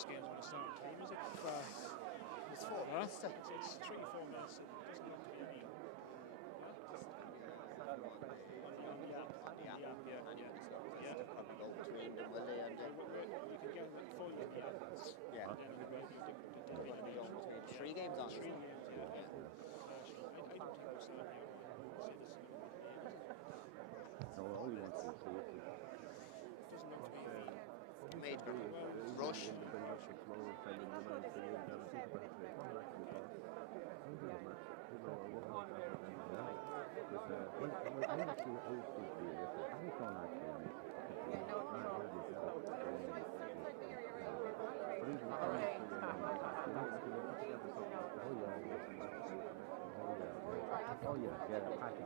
last game's going to start. Time is it? It's 4 minutes. It's 3 or 4 minutes. It doesn't look to be any. Probably go between them, will they? And we can get them full. Yeah. Between 3 games on. 3 games. Yeah. I don't think we're starting here. No, all you want to do is Made rush. Oh yeah, the package.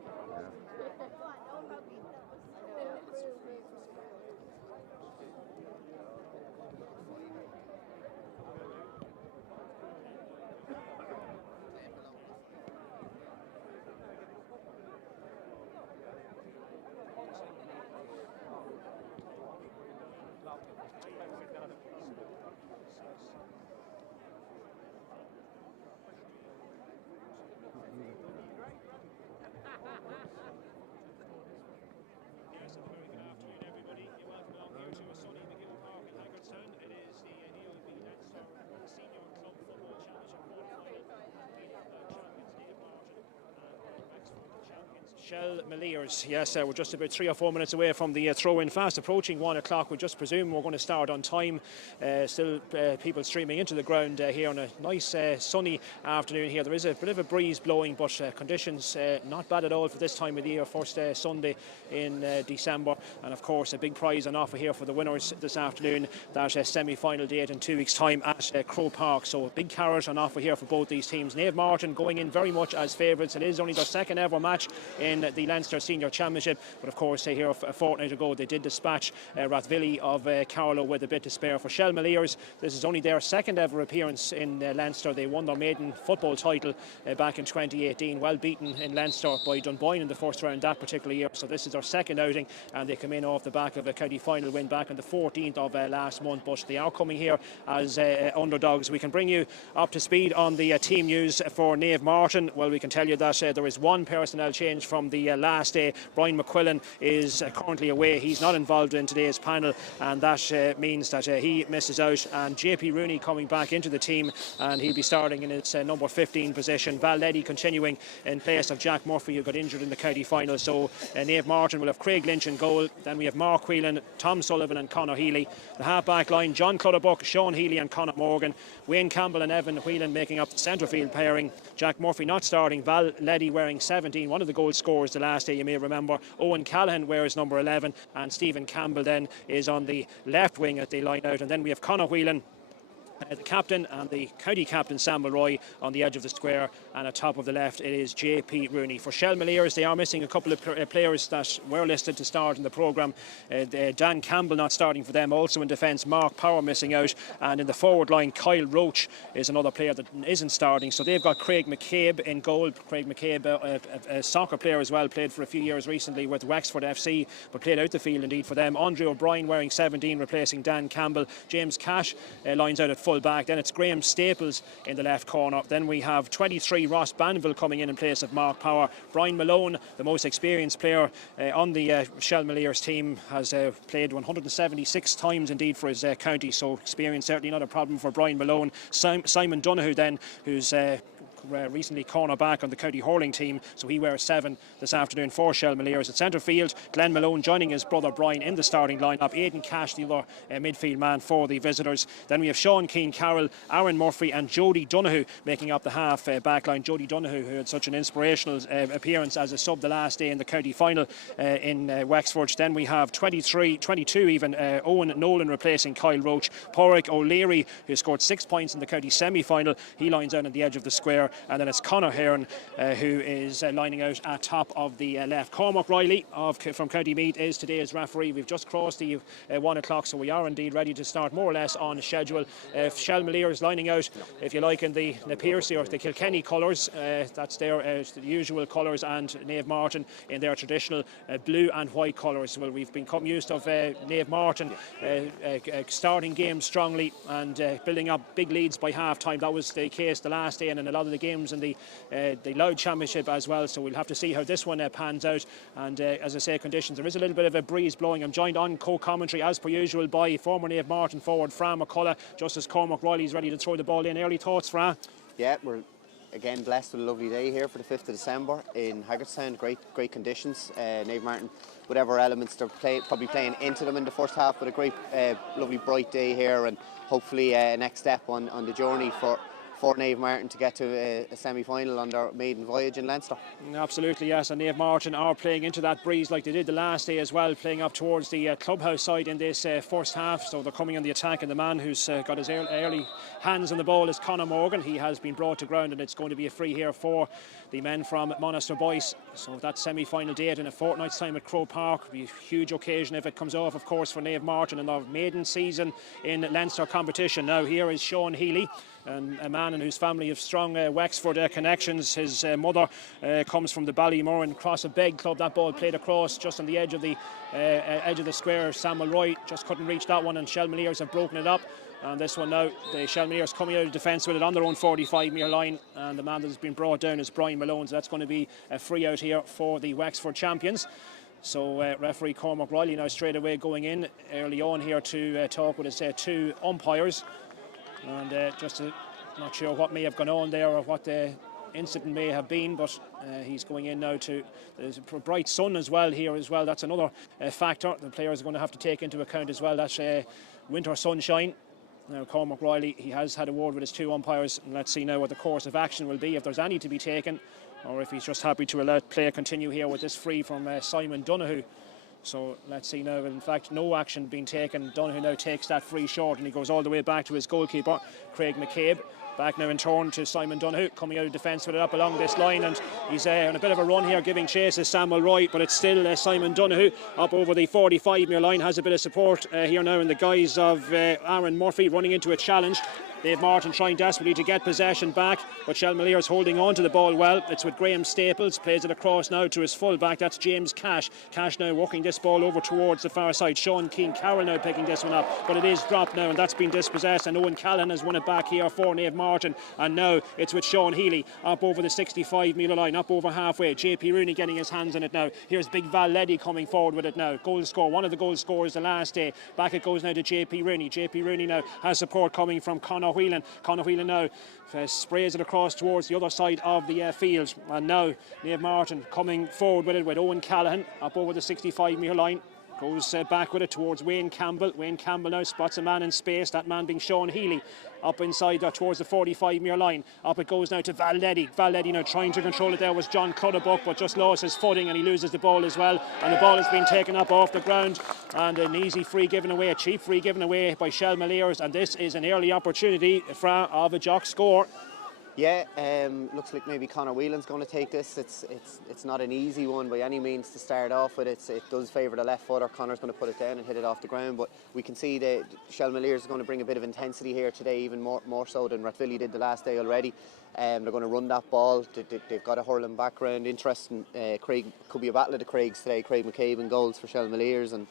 Yes, a very good afternoon, everybody. You're welcome along here to a sunny McGill Park in Haggardstown. It is the ADLB Leinster Senior Club Football Championship quarter-final. Champions Neil Martin and Wexford champions Shell Maliers. Yes, we're just about 3 or 4 minutes away from the throw-in, fast approaching 1 o'clock. We just presume we're going to start on time. Still people streaming into the ground here on a nice sunny afternoon here. There is a bit of a breeze blowing, but conditions not bad at all for this time of the year. First Sunday in December, and of course a big prize on offer here for the winners this afternoon. That semi-final date in 2 weeks' time at Crow Park. So a big carrot on offer here for both these teams. Naomh Martin going in very much as favourites. It is only their second ever match in the Leinster Senior Championship, but of course here a fortnight ago they did dispatch Rathvilly of Carlow with a bit to spare. For Shell Maliers, this is only their second ever appearance in Leinster. They won their maiden football title back in 2018, well beaten in Leinster by Dunboyne in the first round that particular year. So this is their second outing, and they come in off the back of a county final win back on the 14th of last month, but they are coming here as underdogs. We can bring you up to speed on the team news for Naomh Martin. Well, we can tell you that there is one personnel change from the last day. Brian McQuillan is currently away. He's not involved in today's panel, and that means that he misses out, and JP Rooney coming back into the team, and he'll be starting in its number 15 position. Val Leddy continuing in place of Jack Murphy, who got injured in the county final. So Naomh Martin will have Craig Lynch in goal. Then we have Mark Whelan, Tom Sullivan and Conor Healy. The half-back line, John Clutterbuck, Sean Healy and Conor Morgan. Wayne Campbell and Evan Whelan making up the centre field pairing. Jack Murphy not starting. Val Leddy wearing 17, one of the goal scorers the last day, you may remember. Owen Callahan wears number 11, and Stephen Campbell then is on the left wing at the line out. And then we have Conor Whelan, the captain, and the county captain Sam Mulroy on the edge of the square, and at top of the left it is JP Rooney. For Shell Maliers, they are missing a couple of players that were listed to start in the programme. Dan Campbell not starting for them. Also in defence, Mark Power missing out, and in the forward line Kyle Roach is another player that isn't starting. So they've got Craig McCabe in goal. Craig McCabe, a soccer player as well, played for a few years recently with Wexford FC, but played out the field indeed for them. Andre O'Brien wearing 17 replacing Dan Campbell. James Cash lines out at full back. Then it's Graham Staples in the left corner. Then we have 23 Ross Banville coming in place of Mark Power. Brian Malone, the most experienced player on the Shell Maliers team, has played 176 times indeed for his county, so experience certainly not a problem for Brian Malone. Simon Donoghue then, who's recently cornerback on the county hurling team, so he wears 7 this afternoon for Shell Maliers. At centre field, Glenn Malone joining his brother Brian in the starting lineup. Aidan Cash, the other midfield man for the visitors. Then we have Sean Keane Carroll, Aaron Murphy and Jody Donoghue making up the half back line. Jody Donoghue, who had such an inspirational appearance as a sub the last day in the county final in Wexford. Then we have 22 even, Owen Nolan replacing Kyle Roach. Porrick O'Leary, who scored 6 points in the county semi-final, he lines out on the edge of the square. and then it's Conor Hearn who is lining out at top of the left. Cormac Riley from County Meath is today's referee. We've just crossed the 1 o'clock, so we are indeed ready to start more or less on schedule. Shelmalier is lining out, if you like, in the Piercy or the Kilkenny colours. That's their the usual colours, and Naomh Martin in their traditional blue and white colours. Well, we've become used of Naomh Martin starting games strongly and building up big leads by half time. That was the case the last day and in a lot of the games in the Louth Championship as well. So we'll have to see how this one pans out. And as I say, conditions, there is a little bit of a breeze blowing. I'm joined on co-commentary as per usual by former Naomh Martin forward Fra McCullough, just as Cormac Riley is ready to throw the ball in. Early thoughts, Fra? Yeah, we're again blessed with a lovely day here for the 5th of December in Haggardstown. Great conditions. Naomh Martin, whatever elements they're probably playing into them in the first half, but a great, lovely bright day here, and hopefully a next step on the journey for Naomh Martin to get to a semi-final on their maiden voyage in Leinster. Absolutely, yes, and Naomh Martin are playing into that breeze like they did the last day as well, playing up towards the clubhouse side in this first half. So they're coming on the attack, and the man who's got his early hands on the ball is Conor Morgan. He has been brought to ground, and it's going to be a free here for the men from Monaster Boyce. So that semi-final date in a fortnight's time at Croke Park will be a huge occasion if it comes off, of course, for Naomh Martin in their maiden season in Leinster competition. Now here is Sean Healy, and a man in whose family have strong Wexford connections. His mother comes from the Ballymurrin Crossabeg club. That ball played across just on the edge of the square. Samuel Roy just couldn't reach that one, and Shelmaliers have broken it up. And this one now, the Shelmaliers coming out of defence with it on their own 45-metre line, and the man that has been brought down is Brian Malone. So that's going to be a free out here for the Wexford champions. So referee Cormac Riley now straight away going in early on here to talk with his two umpires. And not sure what may have gone on there or what the incident may have been, but he's going in now to. There's a bright sun as well here as well. That's another factor the players are going to have to take into account as well. That's winter sunshine. Now Cormac Riley, he has had a word with his two umpires, and let's see now what the course of action will be, if there's any to be taken, or if he's just happy to allow play continue here with this free from Simon Donoghue. So let's see now. In fact, no action being taken. Donoghue now takes that free short, and he goes all the way back to his goalkeeper, Craig McCabe. Back now in turn to Simon Donoghue, coming out of defence with it up along this line, and he's on a bit of a run here, giving chase as Samuel Roy, but it's still Simon Donoghue up over the 45-metre line, has a bit of support here now in the guise of Aaron Murphy running into a challenge. Naomh Martin trying desperately to get possession back, but Shelmaliers holding on to the ball well. It's with Graham Staples, plays it across now to his full-back, that's James Cash. Cash now working this ball over towards the far side. Sean Keane Carroll now picking this one up, but it is dropped now, and that's been dispossessed, and Owen Callan has won it back here for Naomh Martin, and now it's with Sean Healy up over the 65-metre line, up over halfway. JP Rooney getting his hands on it now. Here's Big Val Leddy coming forward with it now. Goal score, one of the goal scorers the last day. Back it goes now to JP Rooney. JP Rooney now has support coming from Conor Whelan. Conor Whelan now sprays it across towards the other side of the field, and now Naomh Martin coming forward with it with Owen Callahan up over the 65-metre line. Goes back with it towards Wayne Campbell. Wayne Campbell now spots a man in space, that man being Sean Healy, up inside towards the 45-metre line. Up it goes now to Val Leddy. Val Leddy now trying to control it there was John Clutterbuck, but just lost his footing and he loses the ball as well. And the ball has been taken up off the ground, and an easy free given away, a cheap free given away by Shelmaliers. And this is an early opportunity of a jock score. Yeah, looks like maybe Conor Whelan's going to take this. It's not an easy one by any means to start off with. It does favour the left footer. Conor's going to put it down and hit it off the ground, but we can see that Shelmaliers is going to bring a bit of intensity here today, even more so than Rathvilly did the last day already. They're going to run that ball. They've got a hurling background. Interesting. Craig could be a battle of the Craigs today. Craig McCabe in goals for Shelmaliers, and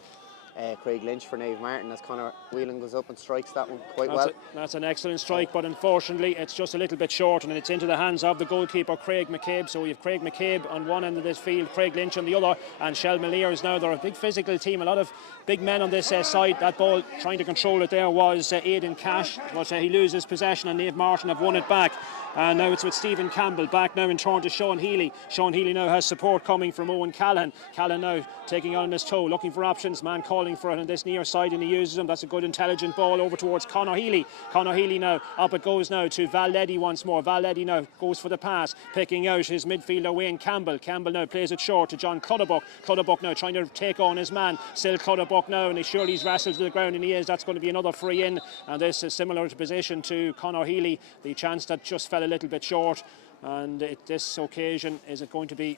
Craig Lynch for Naomh Martin, as Conor Whelan goes up and strikes that one quite well. That's an excellent strike, but unfortunately it's just a little bit short, and it's into the hands of the goalkeeper Craig McCabe. So we have Craig McCabe on one end of this field, Craig Lynch on the other, and Shelmaliers now, they're a big physical team, a lot of big men on this side. That ball, trying to control it there, was Aidan Cash, but he loses possession, and Naomh Martin have won it back. And now it's with Stephen Campbell, back now in turn to Sean Healy. Sean Healy now has support coming from Owen Callahan. Callahan now taking on his toe, looking for options, man calling for it on this near side, and he uses them. That's a good intelligent ball over towards Conor Healy. Conor Healy now, up it goes now to Val Leddy once more. Val Leddy now goes for the pass, picking out his midfielder Wayne Campbell. Campbell now plays it short to John Clutterbuck. Clutterbuck now trying to take on his man. Still Clutterbuck now, and he's wrestled to the ground, and he is. That's going to be another free in, and this is similar to position to Conor Healy. The chance that just fell a little bit short. And this occasion, is it going to be,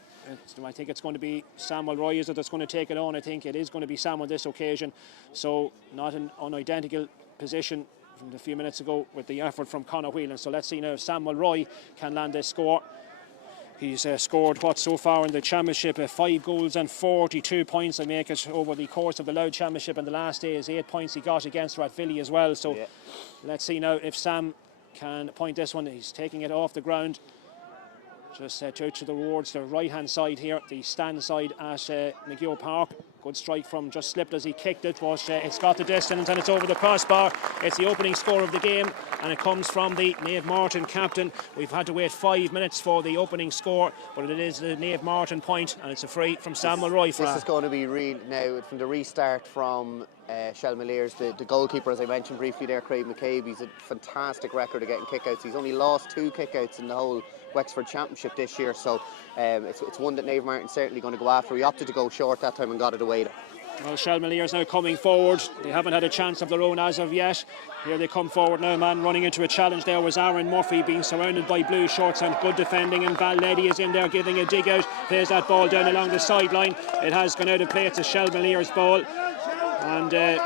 I think it's going to be Samuel Roy, is it, that's going to take it on? I think it is going to be Sam on this occasion. So not an unidentical position from a few minutes ago with the effort from Conor Whelan. So let's see now if Samuel Roy can land this score. He's scored what so far in the championship, 5 goals and 42 points. I make it over the course of the Louth Championship, and the last day is 8 points he got against Rathvilly as well. So let's see now if Sam can point this one. He's taking it off the ground, just towards the right hand side here, the stand side at McGill Park. Good strike from, just slipped as he kicked it, but it's got the distance and it's over the crossbar. It's the opening score of the game, and it comes from the Naomh Martin captain. We've had to wait 5 minutes for the opening score, but it is the Naomh Martin point, and it's a free from Samuel Roy. This is going to be real now from the restart from Shelmaliers. The goalkeeper, as I mentioned briefly there, Craig McCabe, he's a fantastic record of getting kickouts. He's only lost 2 kickouts in the whole Wexford Championship this year, so it's one that Naomh Martin's certainly going to go after. He opted to go short that time and got it away. Well, Shelmaliers now coming forward. They haven't had a chance of their own as of yet. Here they come forward now, man. Running into a challenge there was Aaron Murphy, being surrounded by blue shorts, and good defending, and Val Leddy is in there giving a dig out. Plays that ball down along the sideline. It has gone out of play. It's a Shelmaliers ball, and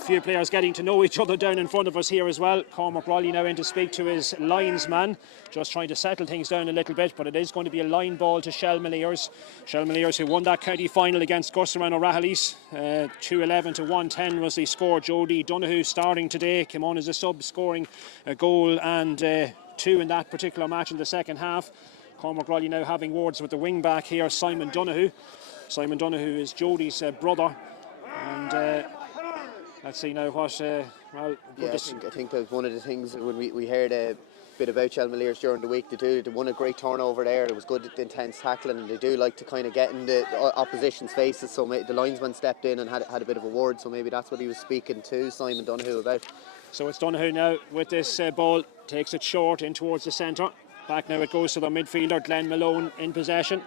few players getting to know each other down in front of us here as well. Cormac Raleigh now in to speak to his linesman, just trying to settle things down a little bit, but it is going to be a line ball to Shelmaliers. Shelmaliers, who won that county final against Gusserman O'Rahilly's, 211 to 110 was the score. Jody Donoghue starting today, came on as a sub, scoring a goal and 2 in that particular match in the second half. Cormac Raleigh now having words with the wing back here, Simon Donoghue. Simon Donoghue is Jody's brother, and let's see now what. I think that was one of the things when we heard a bit about Shelmaliers during the week. They won a great turnover there. There was good intense tackling, and they do like to kind of get in the opposition's faces. So the linesman stepped in and had a bit of a word. So maybe that's what he was speaking to Simon Donoghue about. So it's Donoghue now with this ball, takes it short in towards the centre. Back now it goes to the midfielder, Glenn Malone in possession.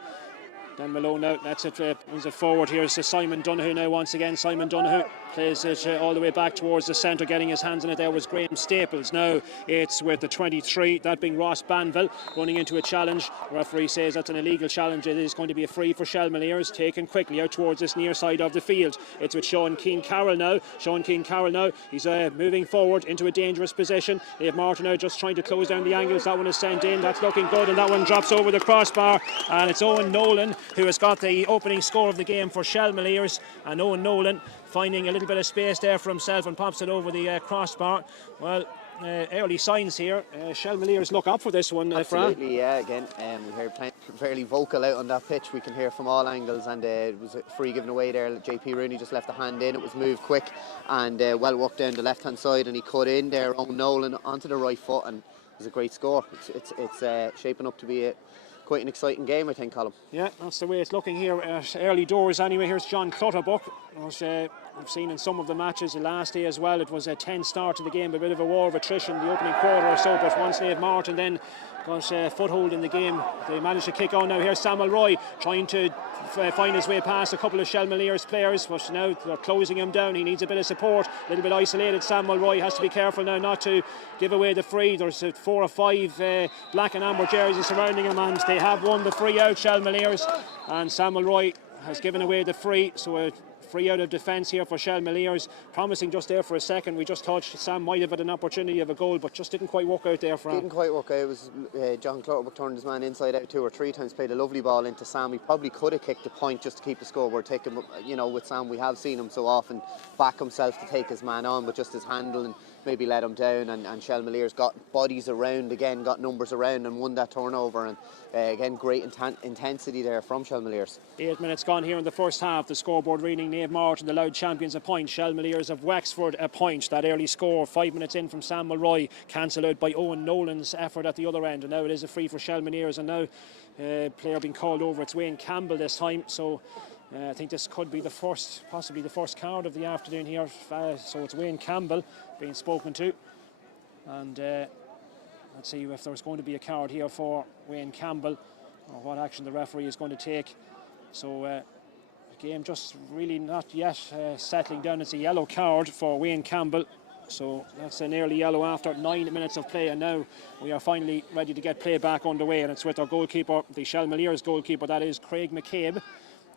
Then Malone now, that's it, brings it forward. Here's Simon Donoghue now once again. Simon Donoghue plays it all the way back towards the centre. Getting his hands on it there was Graham Staples. Now it's with the 23, that being Ross Banville, running into a challenge. The referee says that's an illegal challenge. It is going to be a free for Shelmaliers, taken quickly out towards this near side of the field. It's with Sean Keane Carroll now. Sean Keane Carroll now, he's moving forward into a dangerous position. Naomh Martin now just trying to close down the angles. That one is sent in, that's looking good, and that one drops over the crossbar, and it's Owen Nolan who has got the opening score of the game for Shelmaliers. And Owen Nolan finding a little bit of space there for himself and pops it over the crossbar. Well, early signs here. Shelmaliers look up for this one, Absolutely, yeah. Again, we heard fairly vocal out on that pitch. We can hear from all angles, and it was a free given away there. JP Rooney just left the hand in. It was moved quick and well worked down the left hand side, and he cut in there. Owen Nolan onto the right foot, and it was a great score. It's shaping up to be quite an exciting game, I think, Colin. Yeah, that's the way it's looking here at early doors anyway. Here's John Clutterbuck. We've seen in some of the matches the last day as well, it was a 10 start to the game, a bit of a war of attrition the opening quarter or so, but once Naomh Martin then got a foothold in the game, they managed to kick on. Now here's Samuel Roy trying to find his way past a couple of Shelmaliers players, but now they're closing him down. He needs a bit of support, a little bit isolated. Samuel Roy has to be careful now not to give away the free. There's 4 or 5 black and amber jerseys surrounding him, and they have won the free out, Shelmaliers, and Samuel Roy has given away the free, so a free out of defence here for Shelmaliers. Promising just there for a second. We just thought Sam might have had an opportunity of a goal, but just didn't quite work out there for him. Didn't quite work out. It was John Clutterbuck turned his man inside out 2 or 3 times, played a lovely ball into Sam. He probably could have kicked a point just to keep the scoreboard ticking, but with Sam we have seen him so often back himself to take his man on, but just his handling maybe let him down, and Shelmaliers got bodies around again, got numbers around and won that turnover, and again great intensity there from Shelmaliers. 8 minutes gone here in the first half. The scoreboard reading: Naomh Martin, the Louth champions, a point; Shelmaliers of Wexford, a point. That early score 5 minutes in from Samuel Roy, cancelled out by Owen Nolan's effort at the other end, and now it is a free for Shelmaliers, and now player being called over. It's Wayne Campbell this time, so I think this could be possibly the first card of the afternoon here. So it's Wayne Campbell being spoken to, and let's see if there's going to be a card here for Wayne Campbell, or what action the referee is going to take. So the game just really not yet settling down. It's a yellow card for Wayne Campbell, So that's an early yellow after 9 minutes of play, and now we are finally ready to get play back underway, and it's with our goalkeeper, the Shelmaliers goalkeeper, that is Craig McCabe,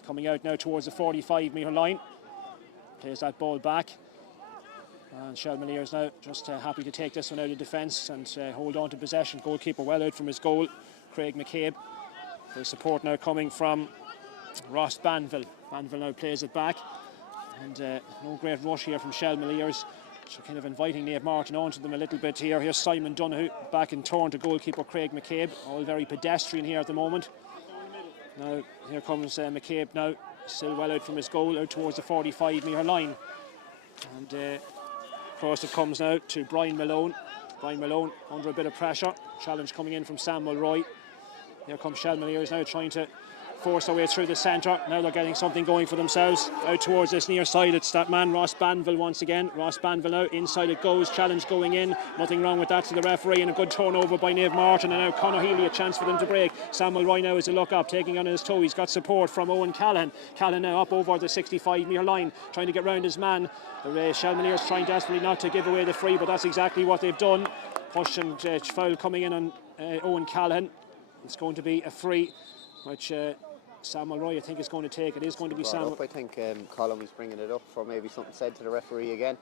coming out now towards the 45-metre line. Plays that ball back, and Shelmaliers now just happy to take this one out of defence and hold on to possession. Goalkeeper well out from his goal, Craig McCabe. The support now coming from Ross Banville. Banville now plays it back, and no great rush here from Shelmaliers. So kind of inviting Niamh Martin onto them a little bit here. Here's Simon Donoghue back in turn to goalkeeper Craig McCabe. All very pedestrian here at the moment. Now here comes McCabe now, still well out from his goal, out towards the 45-metre line. And of course it comes now to Brian Malone. Brian Malone under a bit of pressure. Challenge coming in from Sam Mulroy. Here comes Shelmaliers now trying to force their way through the centre. Now they're getting something going for themselves. Out towards this near side, it's that man Ross Banville once again. Ross Banville now, inside it goes, challenge going in. Nothing wrong with that to the referee, and a good turnover by Niamh Martin. And now Conor Healy, a chance for them to break. Samuel Roy now is a look up, taking on his toe. He's got support from Owen Callahan. Callahan now up over the 65-metre line, trying to get round his man. The Shelmaliers trying desperately not to give away the free, but that's exactly what they've done. Push and foul coming in on Owen Callahan. It's going to be a free, which Samuel Roy, I think, is going to take. It is going to be Samuel. I think Colin was bringing it up for maybe something said to the referee again.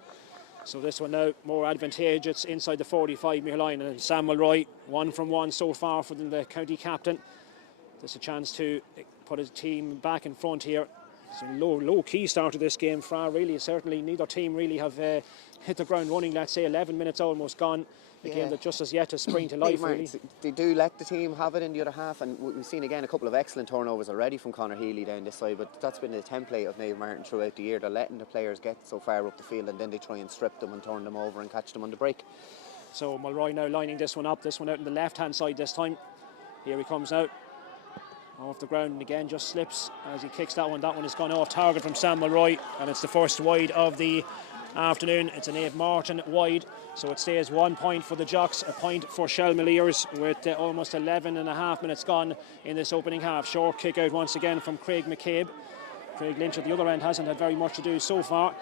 So this one now more advantageous inside the 45-metre line, and Samuel Roy 1 from 1 so far for the county captain. There's a chance to put his team back in front here. It's a low key start to this game. Fra really, certainly neither team really have hit the ground running. Let's say 11 minutes almost gone. A game that just has yet to spring to life, really. They do let the team have it in the other half, and we've seen again a couple of excellent turnovers already from Conor Healy down this side, but that's been the template of Niamh Martin throughout the year. They're letting the players get so far up the field, and then they try and strip them and turn them over and catch them on the break. So Mulroy now lining this one up, this one out on the left-hand side this time. Here he comes out. Off the ground, and again just slips as he kicks that one. That one has gone off target from Sam Mulroy, and it's the first wide of the afternoon. It's a Niamh Martin wide, so it stays 1 point for the Jocks, a point for Shelmaliers with almost 11 and a half minutes gone in this opening half. Short kick out once again from Craig McCabe. Craig Lynch at the other end hasn't had very much to do so far,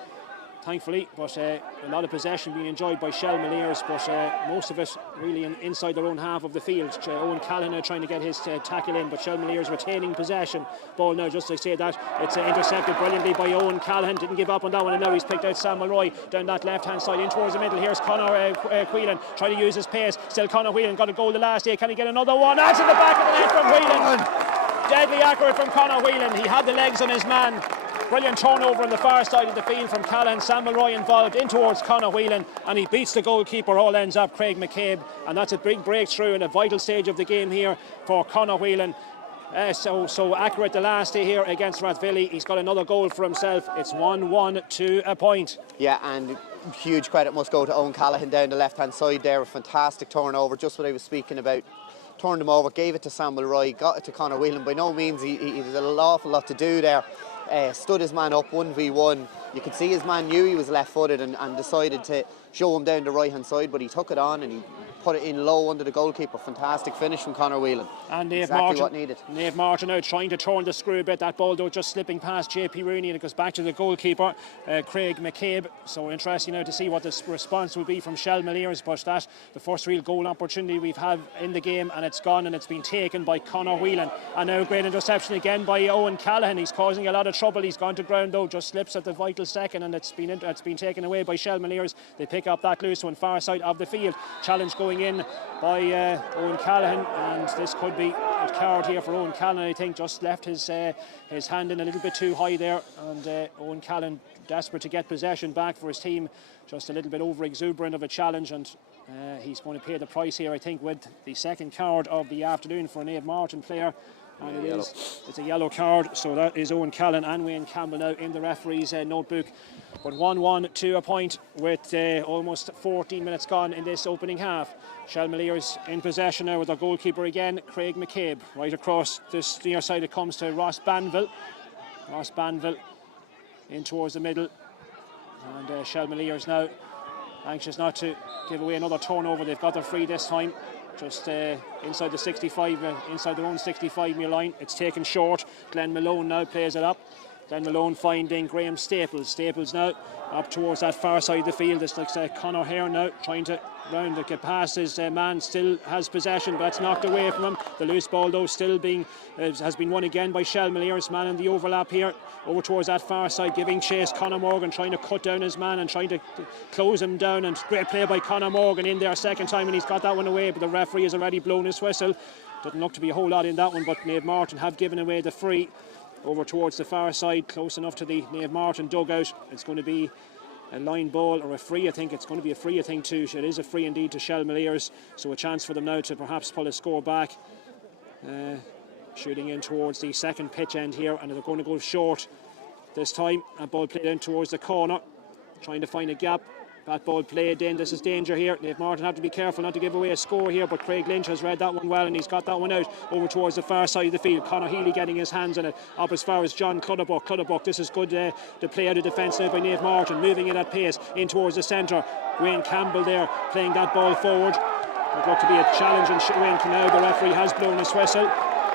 thankfully, but a lot of possession being enjoyed by Shelmaliers, but most of it really inside their own half of the field. Owen Callahan now trying to get his tackle in, but Shelmaliers retaining possession. Ball now, just as I say that, it's intercepted brilliantly by Owen Callahan. Didn't give up on that one, and now he's picked out Samuel Roy down that left-hand side in towards the middle. Here's Conor Whelan trying to use his pace. Still Conor Whelan got a goal the last day. Can he get another one? That's in the back of the net from Whelan. Deadly accurate from Conor Whelan. He had the legs on his man. Brilliant turnover on the far side of the field from Callahan. Samuel Roy involved in towards Conor Whelan, and he beats the goalkeeper. All ends up Craig McCabe, and that's a big breakthrough in a vital stage of the game here for Conor Whelan. So accurate the last day here against Rathvilly. He's got another goal for himself. It's 1-1 to a point. Yeah, and huge credit must go to Owen Callahan down the left hand side there. A fantastic turnover, just what I was speaking about. Turned him over, gave it to Samuel Roy, got it to Conor Whelan. By no means he had an awful lot to do there. Stood his man up 1v1. You could see his man knew he was left-footed and decided to show him down the right-hand side, but he took it on and he put it in low under the goalkeeper. Fantastic finish from Conor Whelan. And exactly what needed. Niamh Martin now trying to turn the screw a bit. That ball though just slipping past JP Rooney, and it goes back to the goalkeeper, Craig McCabe. So interesting now to see what this response will be from Shelmaliers, but that's the first real goal opportunity we've had in the game, and it's gone, and it's been taken by Conor Whelan. And now great interception again by Owen Callahan. He's causing a lot of trouble. He's gone to ground though, just slips at the vital second, and it's been taken away by Shelmaliers. They pick up that loose one far side of the field. Challenge going in by Owen Callahan, and this could be a card here for Owen Callahan. I think just left his hand in a little bit too high there, and Owen Callahan desperate to get possession back for his team. Just a little bit over exuberant of a challenge, and he's going to pay the price here, I think, with the second card of the afternoon for an Niamh Martin player. And it's a yellow card, so that is Owen Callahan and Wayne Campbell now in the referee's notebook. But 1-1 to a point with almost 14 minutes gone in this opening half. Shelmaliers in possession now with their goalkeeper again, Craig McCabe. Right across this near side it comes to Ross Banville. Ross Banville in towards the middle. And Shelmaliers now anxious not to give away another turnover. They've got their free this time. Just inside the inside their own 65-metre line. It's taken short. Glenn Malone now plays it up. Then Malone finding Graham Staples. Staples now up towards that far side of the field. It's like Conor Hare now trying to round it, get past his man. Still has possession, but that's knocked away from him. The loose ball though still has been won again by Shelmaliers. Man in the overlap here over towards that far side, giving chase. Conor Morgan trying to cut down his man and trying to close him down, and great play by Conor Morgan in there second time, and he's got that one away, but the referee has already blown his whistle. Doesn't look to be a whole lot in that one, but Naomh Martin have given away the free over towards the far side, close enough to the Naomh Martin dugout. It's going to be a line ball or a free. I think it's going to be a free, too. It is a free indeed to Shelmaliers, so a chance for them now to perhaps pull a score back. Shooting in towards the second pitch end here, and they're going to go short this time. A ball played in towards the corner, trying to find a gap. That ball played in. This is danger here. Naomh Martin have to be careful not to give away a score here, but Craig Lynch has read that one well, and he's got that one out over towards the far side of the field. Conor Healy getting his hands on it up as far as John Clutterbuck. Clutterbuck, this is good to play out of defence now by Naomh Martin, moving in at pace in towards the centre. Wayne Campbell there playing that ball forward. It looked to be a challenge, and Wayne Canal, the referee, has blown his whistle,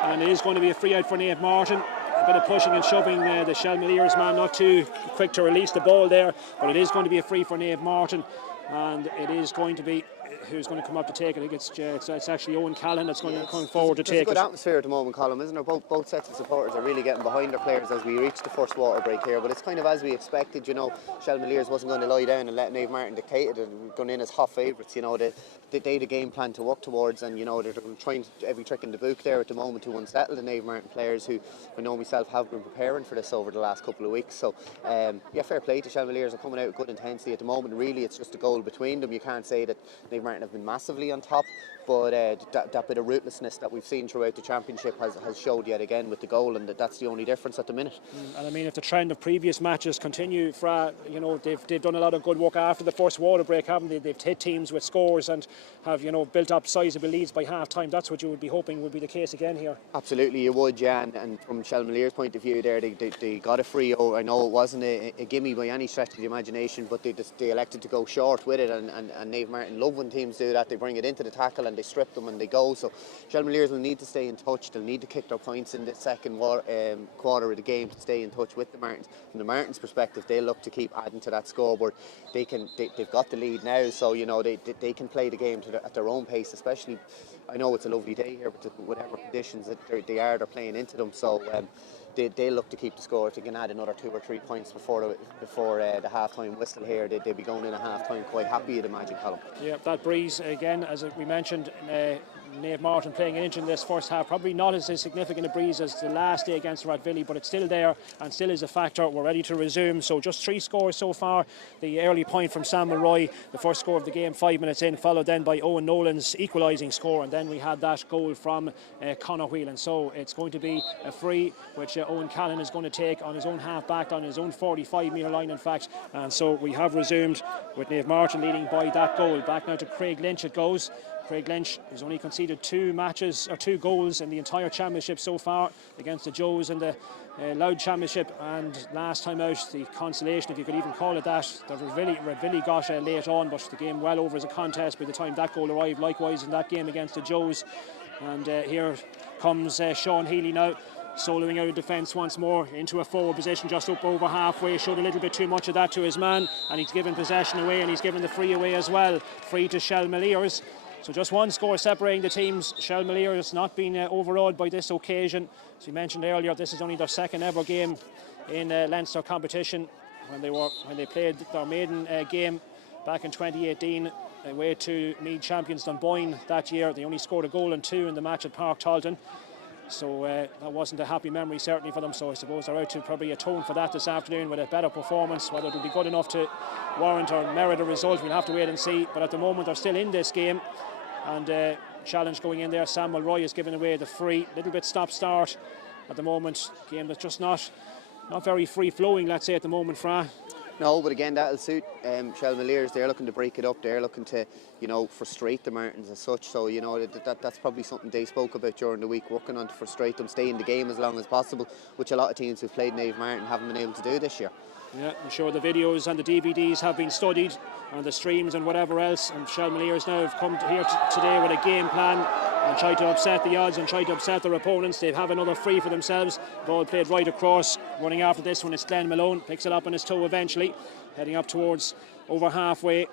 and it is going to be a free out for Naomh Martin. A bit of pushing and shoving, the Shelmaliers man not too quick to release the ball there, but it is going to be a free for Naomh Martin, and it is going to be who's going to come up to take it. I think it's actually Owen Callan that's going to come forward to take it. There's a good atmosphere at the moment, Colin, isn't there? Both sets of supporters are really getting behind their players as we reach the first water break here, but it's kind of as we expected. Shelmaliers wasn't going to lie down and let Naomh Martin dictate it, and going in as hot favourites. They had a game plan to work towards, and they're trying every trick in the book there at the moment to unsettle the Naomh Martin players, who I know myself have been preparing for this over the last couple of weeks. So fair play to Shelmaliers. Are coming out with good intensity at the moment. Really, it's just a goal between them. You can't say that Naomh Martin have been massively on top, but that bit of ruthlessness that we've seen throughout the championship has showed yet again with the goal, and that's the only difference at the minute. And I mean, if the trend of previous matches continue, they've done a lot of good work after the first water break, haven't they? They've hit teams with scores and have built up sizable leads by half time. That's what you would be hoping would be the case again here. Absolutely, you would, yeah. And from Shelmaliers' point of view, there they got a free. I know it wasn't a gimme by any stretch of the imagination, but they elected to go short with it, and Naomh Martin love when teams do that. They bring it into the tackle and they strip them and they go. So Shelmaliers will need to stay in touch. They'll need to kick their points in the second quarter of the game to stay in touch with the Martins. From the Martins' perspective, they'll look to keep adding to that scoreboard. They've got the lead now, so they can play the game at their own pace. Especially, I know it's a lovely day here, but whatever conditions they're playing into them. So they'll look to keep the score. If they can add another 2 or 3 points before the half-time whistle here, they'll be going in at half-time quite happy, I'd imagine, Colin. Yeah, that breeze again, as we mentioned, Naomh Martin playing an inch in this first half, probably not as significant a breeze as the last day against Rathvilly, but it's still there and still is a factor. We're ready to resume. So just 3 scores so far. The early point from Sam Mulroy, the first score of the game 5 minutes in, followed then by Owen Nolan's equalising score, and then we had that goal from Conor Whelan. So it's going to be a free which Owen Callan is going to take on his own half back, on his own 45-metre line in fact, and so we have resumed with Naomh Martin leading by that goal. Back now to Craig Lynch it goes. Craig Lynch has only conceded 2 goals in the entire championship so far, against the Joes in the Loud Championship, and last time out, the consolation, if you could even call it that, Rathvilly got late on, but the game well over as a contest by the time that goal arrived. Likewise in that game against the Joes. And here comes Sean Healy now, soloing out of defence once more into a forward position just up over halfway. Showed a little bit too much of that to his man, and he's given possession away, and he's given the free away as well. Free to Shelmaliers. So just 1 score separating the teams. Shelmaliers not being overawed by this occasion. As we mentioned earlier, this is only their second ever game in Leinster competition. When they played their maiden game back in 2018 away to Meath champions Dunboyne that year, they only scored a goal and 2 in the match at Park Talton. So that wasn't a happy memory certainly for them. So I suppose they're out to probably atone for that this afternoon with a better performance. Whether it'll be good enough to warrant or merit a result, we'll have to wait and see. But at the moment they're still in this game, and challenge going in there. Sam Mulroy is giving away the free. Little bit stop-start at the moment. Game that's just not very free-flowing, let's say, at the moment, Fra. No, but again, that'll suit Shelmaliers. They're looking to break it up. They're looking to, frustrate the Martins as such. So, that's probably something they spoke about during the week, working on to frustrate them, stay in the game as long as possible, which a lot of teams who've played Naomh Martin haven't been able to do this year. Yeah, I'm sure the videos and the DVDs have been studied, and the streams and whatever else. And Shelmaliers now have come here today with a game plan and tried to upset the odds and tried to upset their opponents. They have another free for themselves. Ball played right across. Running after this one, it's Glenn Malone. Picks it up on his toe eventually, heading up towards over halfway.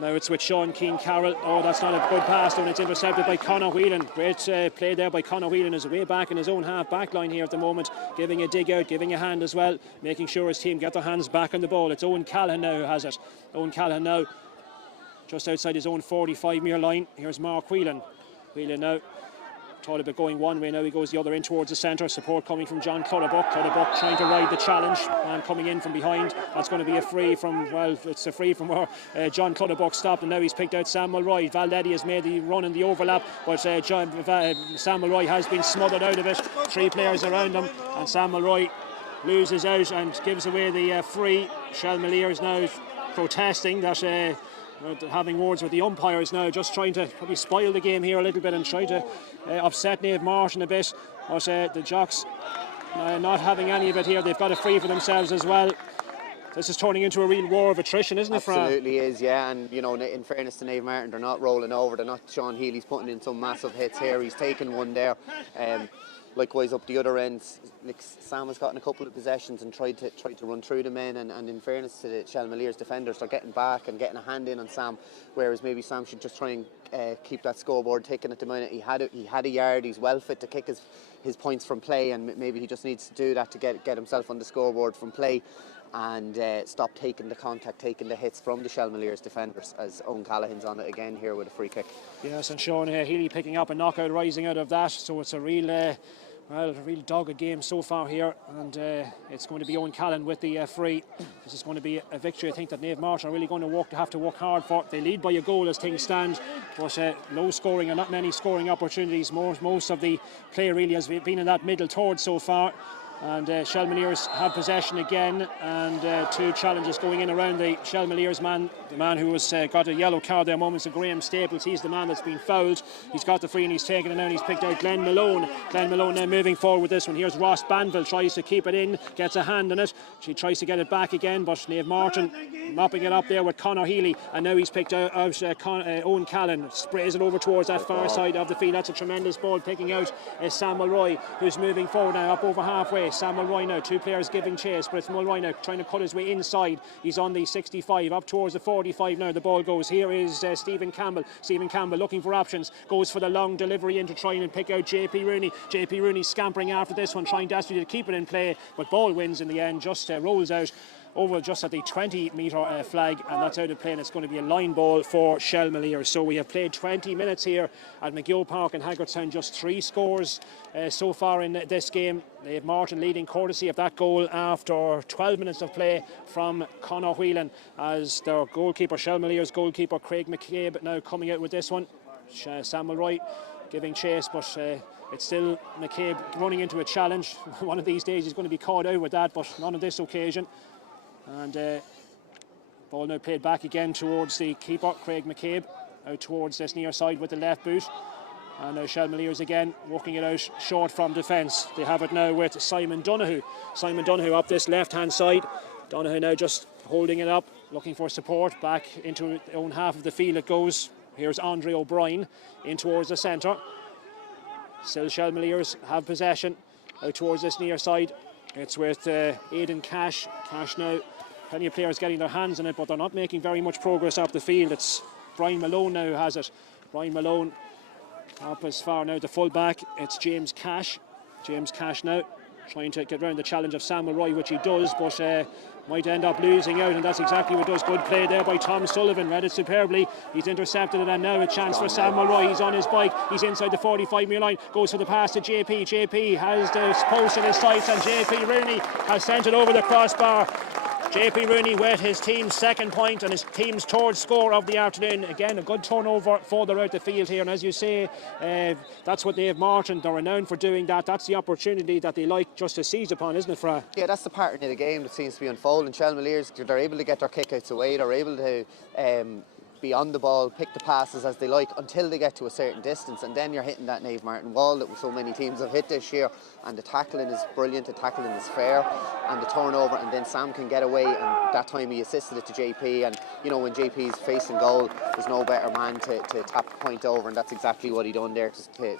Now it's with Sean Keane Carroll. Oh, that's not a good pass, and it's intercepted by Conor Whelan. Great play there by Conor Whelan. Is way back in his own half back line here at the moment, giving a dig out, giving a hand as well, making sure his team get their hands back on the ball. It's Owen Callahan now who has it. Owen Callahan now just outside his own 45-metre line. Here's Mark Whelan. Whelan now thought about going one way, now he goes the other in towards the centre. Support coming from John Clutterbuck. Clutterbuck trying to ride the challenge and coming in from behind. That's going to be a free from, well, it's a free from where John Clutterbuck stopped, and now he's picked out Sam Mulroy. Valdedi has made the run in the overlap, but Sam Mulroy has been smothered out of it. 3 players around him, and Sam Mulroy loses out and gives away the free. Shelmaliers now protesting that having words with the umpires now, just trying to probably spoil the game here a little bit and try to upset Naomh Martin a bit. But the Jocks not having any of it here. They've got a free for themselves as well. This is turning into a real war of attrition, isn't it, Fran? Absolutely is, yeah. And you know, in fairness to Naomh Martin, they're not rolling over. They're not. Sean Healy's putting in some massive hits here. He's taken one there. Likewise up the other end, Sam has gotten a couple of possessions and tried to run through the men, and in fairness to the Shelmaliers defenders, they're getting back and getting a hand in on Sam, whereas maybe Sam should just try and keep that scoreboard ticking at the minute. He had a yard, he's well fit to kick his points from play, and maybe he just needs to do that to get himself on the scoreboard from play, and stop taking the contact, taking the hits from the Shelmaliers defenders, as Owen Callahan's on it again here with a free kick. Yes, and Sean Healy picking up a knockout rising out of that, so it's a real dogged game so far here, and it's going to be Owen Callahan with the free. This is going to be a victory, I think, that Naomh Martin are really going to have to work hard for. They lead by a goal as things stand, but low scoring and not many scoring opportunities. Most of the play really has been in that middle third so far. And Shelmaliers have possession again, and 2 challenges going in around the Shelmaliers man. The man who has got a yellow card there moments ago, Graham Staples. He's the man that's been fouled. He's got the free and he's taken it now, and he's picked out Glenn Malone. Glenn Malone now moving forward with this one. Here's Ross Banville, tries to keep it in, gets a hand on it. She tries to get it back again, but Naomh Martin mopping it up there with Conor Healy, and now he's picked out Owen Callahan, sprays it over towards that far side of the field. That's a tremendous ball, picking out Sam Mulroy, who's moving forward now up over halfway. Sam Mulroy now, 2 players giving chase, but it's Mulroy now trying to cut his way inside. He's on the 65, up towards the 45 now. The ball goes. Here is Stephen Campbell. Stephen Campbell looking for options, goes for the long delivery in to try and pick out JP Rooney. JP Rooney scampering after this one, trying desperately to keep it in play, but ball wins in the end, just rolls out over just at the 20-metre flag, and that's out of play, and it's going to be a line ball for Shelmaliers. So we have played 20 minutes here at McGill Park in Haggardstown, just 3 scores so far in this game. They have Martin leading courtesy of that goal after 12 minutes of play from Conor Whelan, as their goalkeeper, Shelmaliers goalkeeper Craig McCabe, now coming out with this one. Sam Mulroy giving chase, but it's still McCabe running into a challenge. One of these days he's going to be caught out with that, but not on this occasion. And ball now played back again towards the keeper, Craig McCabe, out towards this near side with the left boot. And now Shelmaliers again working it out short from defence. They have it now with Simon Donoghue. Simon Donoghue up this left hand side. Donoghue now just holding it up, looking for support. Back into the own half of the field it goes. Here's Andre O'Brien in towards the centre. Still Shelmaliers have possession out towards this near side. It's with Aidan Cash. Cash now, plenty of players getting their hands on it, but they're not making very much progress up the field. It's Brian Malone now who has it. Brian Malone up as far now, the full back. It's James Cash. James Cash now trying to get round the challenge of Sam Mulroy, which he does, but might end up losing out, and that's exactly what does. Good play there by Tom Sullivan, read it superbly. He's intercepted it, and now a chance for Sam Mulroy. He's on his bike, he's inside the 45-metre line, goes for the pass to JP. JP has the post in his sights, and JP Rooney has sent it over the crossbar. JP Rooney with his team's 2nd point and his team's 3rd score of the afternoon. Again, a good turnover further out the field here, and as you say, that's what Naomh Martin, they're renowned for doing that. That's the opportunity that they like just to seize upon, isn't it, Fra? Yeah, that's the pattern of the game that seems to be unfolding. Shelmaliers, they're able to get their kickouts away, they're able to be on the ball, pick the passes as they like until they get to a certain distance, and then you're hitting that Naomh Martin wall that so many teams have hit this year. And the tackling is brilliant, the tackling is fair, and the turnover, and then Sam can get away, and that time he assisted it to JP. And you know, when JP's facing goal, there's no better man to tap the point over, and that's exactly what he done there to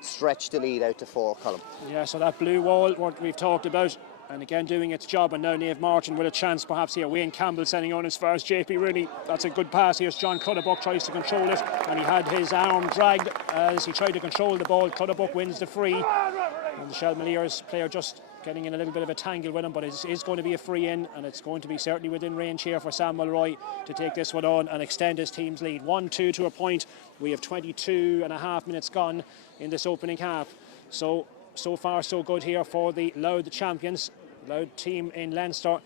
stretch the lead out to 4, Colin. Yeah, so that blue wall, what we've talked about, and again doing its job, and now Naomh Martin with a chance perhaps here. Wayne Campbell sending on as far as JP Rooney. That's a good pass. Here's John Clutterbuck, tries to control it, and he had his arm dragged as he tried to control the ball. Clutterbuck wins the free, and the Shelmaliers player just getting in a little bit of a tangle with him, but it is going to be a free in, and it's going to be certainly within range here for Sam Mulroy to take this one on and extend his team's lead. 1-2 to a point. We have 22 and a half minutes gone in this opening half. So far so good here for the Louth champions. Louth team in Leinster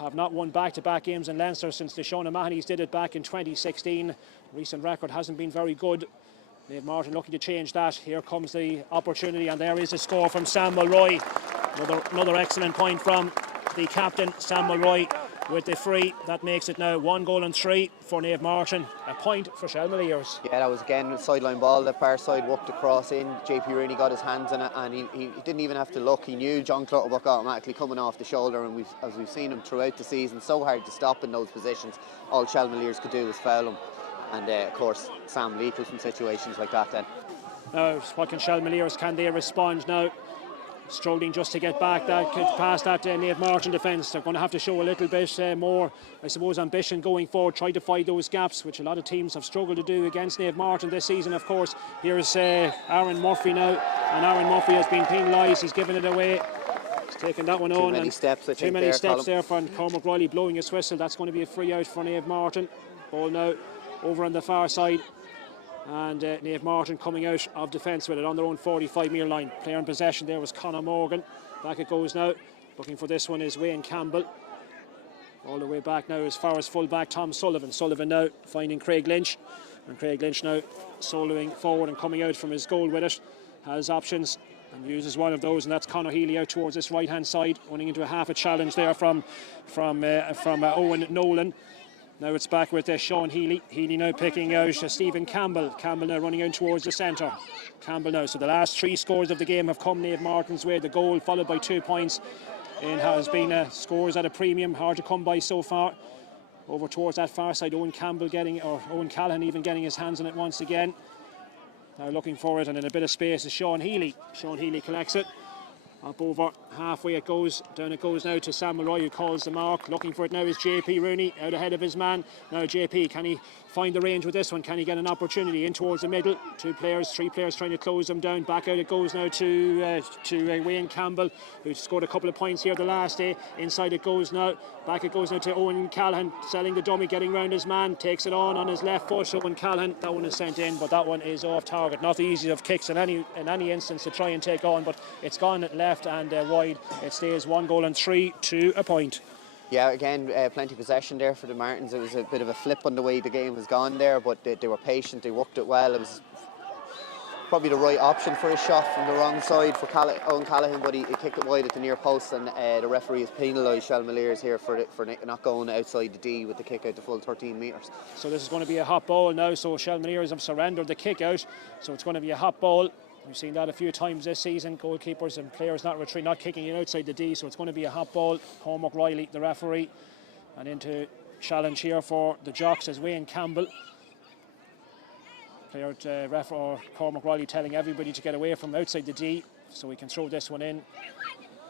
have not won back-to-back games in Leinster since the Sean O'Mahony's did it back in 2016. Recent record hasn't been very good. Naomh Martin looking to change that. Here comes the opportunity, and there is a score from Sam Mulroy. Another excellent point from the captain, Sam Mulroy, with the free. That makes it now 1-3 for Naomh Martin. A point for Shelmaliers. Yeah, that was again a sideline ball. The far side worked across in. JP Rooney got his hands on it, and he didn't even have to look. He knew John Clutterbuck automatically coming off the shoulder, and as we've seen him throughout the season, so hard to stop in those positions. All Shelmaliers could do was foul him. And of course, Sam lethal from situations like that then. Now, what can Shelmaliers, can they respond now? Struggling just to get back past that Naomh Martin defence. They're going to have to show a little bit more, I suppose, ambition going forward, try to find those gaps, which a lot of teams have struggled to do against Naomh Martin this season, of course. Here's Aaron Murphy now, and Aaron Murphy has been penalised. He's given it away. He's taken that one on. Too many steps, I think. Too many steps there for Cormac Riley blowing his whistle. That's going to be a free out for Naomh Martin. Ball now over on the far side, and Naomh Martin coming out of defence with it on their own 45-metre line. Player in possession there was Conor Morgan. Back it goes now. Looking for this one is Wayne Campbell. All the way back now as far as full-back Tom Sullivan. Sullivan now finding Craig Lynch, and Craig Lynch now soloing forward and coming out from his goal with it. Has options and uses one of those, and that's Conor Healy out towards this right-hand side, running into a half a challenge there from Owen Nolan. Now it's back with Sean Healy. Healy now picking out Stephen Campbell. Campbell now running out towards the centre. Campbell now. So the last 3 scores of the game have come Naomh Martin's way. The goal followed by 2 points. It has been scores at a premium, hard to come by so far. Over towards that far side, Owen Callahan even getting his hands on it once again. Now looking for it, and in a bit of space is Sean Healy. Sean Healy collects it. Up over halfway it goes. Down it goes now to Sam Mulroy, who calls the mark. Looking for it now is JP Rooney, out ahead of his man. Now JP, can he find the range with this one? Can he get an opportunity in towards the middle? 3 players trying to close them down. Back out it goes now to Wayne Campbell, who scored a couple of points here the last day. Inside it goes now. Back it goes now to Owen Callahan, selling the dummy, getting round his man. Takes it on his left foot. Owen Callahan, that one is sent in, but that one is off target. Not the easiest of kicks in any instance to try and take on, but it's gone left and wide. It stays 1-3 to a point. Yeah, again, plenty of possession there for the Martins. It was a bit of a flip on the way the game has gone there, but they were patient, they worked it well. It was probably the right option for his shot from the wrong side for Owen Callahan, but he kicked it wide at the near post, and the referee has penalised Shelmaliers here for not going outside the D with the kick out the full 13 metres. So this is going to be a hot ball now, so Shelmaliers have surrendered the kick out, so it's going to be a hot ball. We've seen that a few times this season, goalkeepers and players not kicking it outside the D, so it's going to be a hot ball. Cormac Riley, the referee, and into challenge here for the Jocks as Wayne Campbell. Cormac Riley telling everybody to get away from outside the D so we can throw this one in.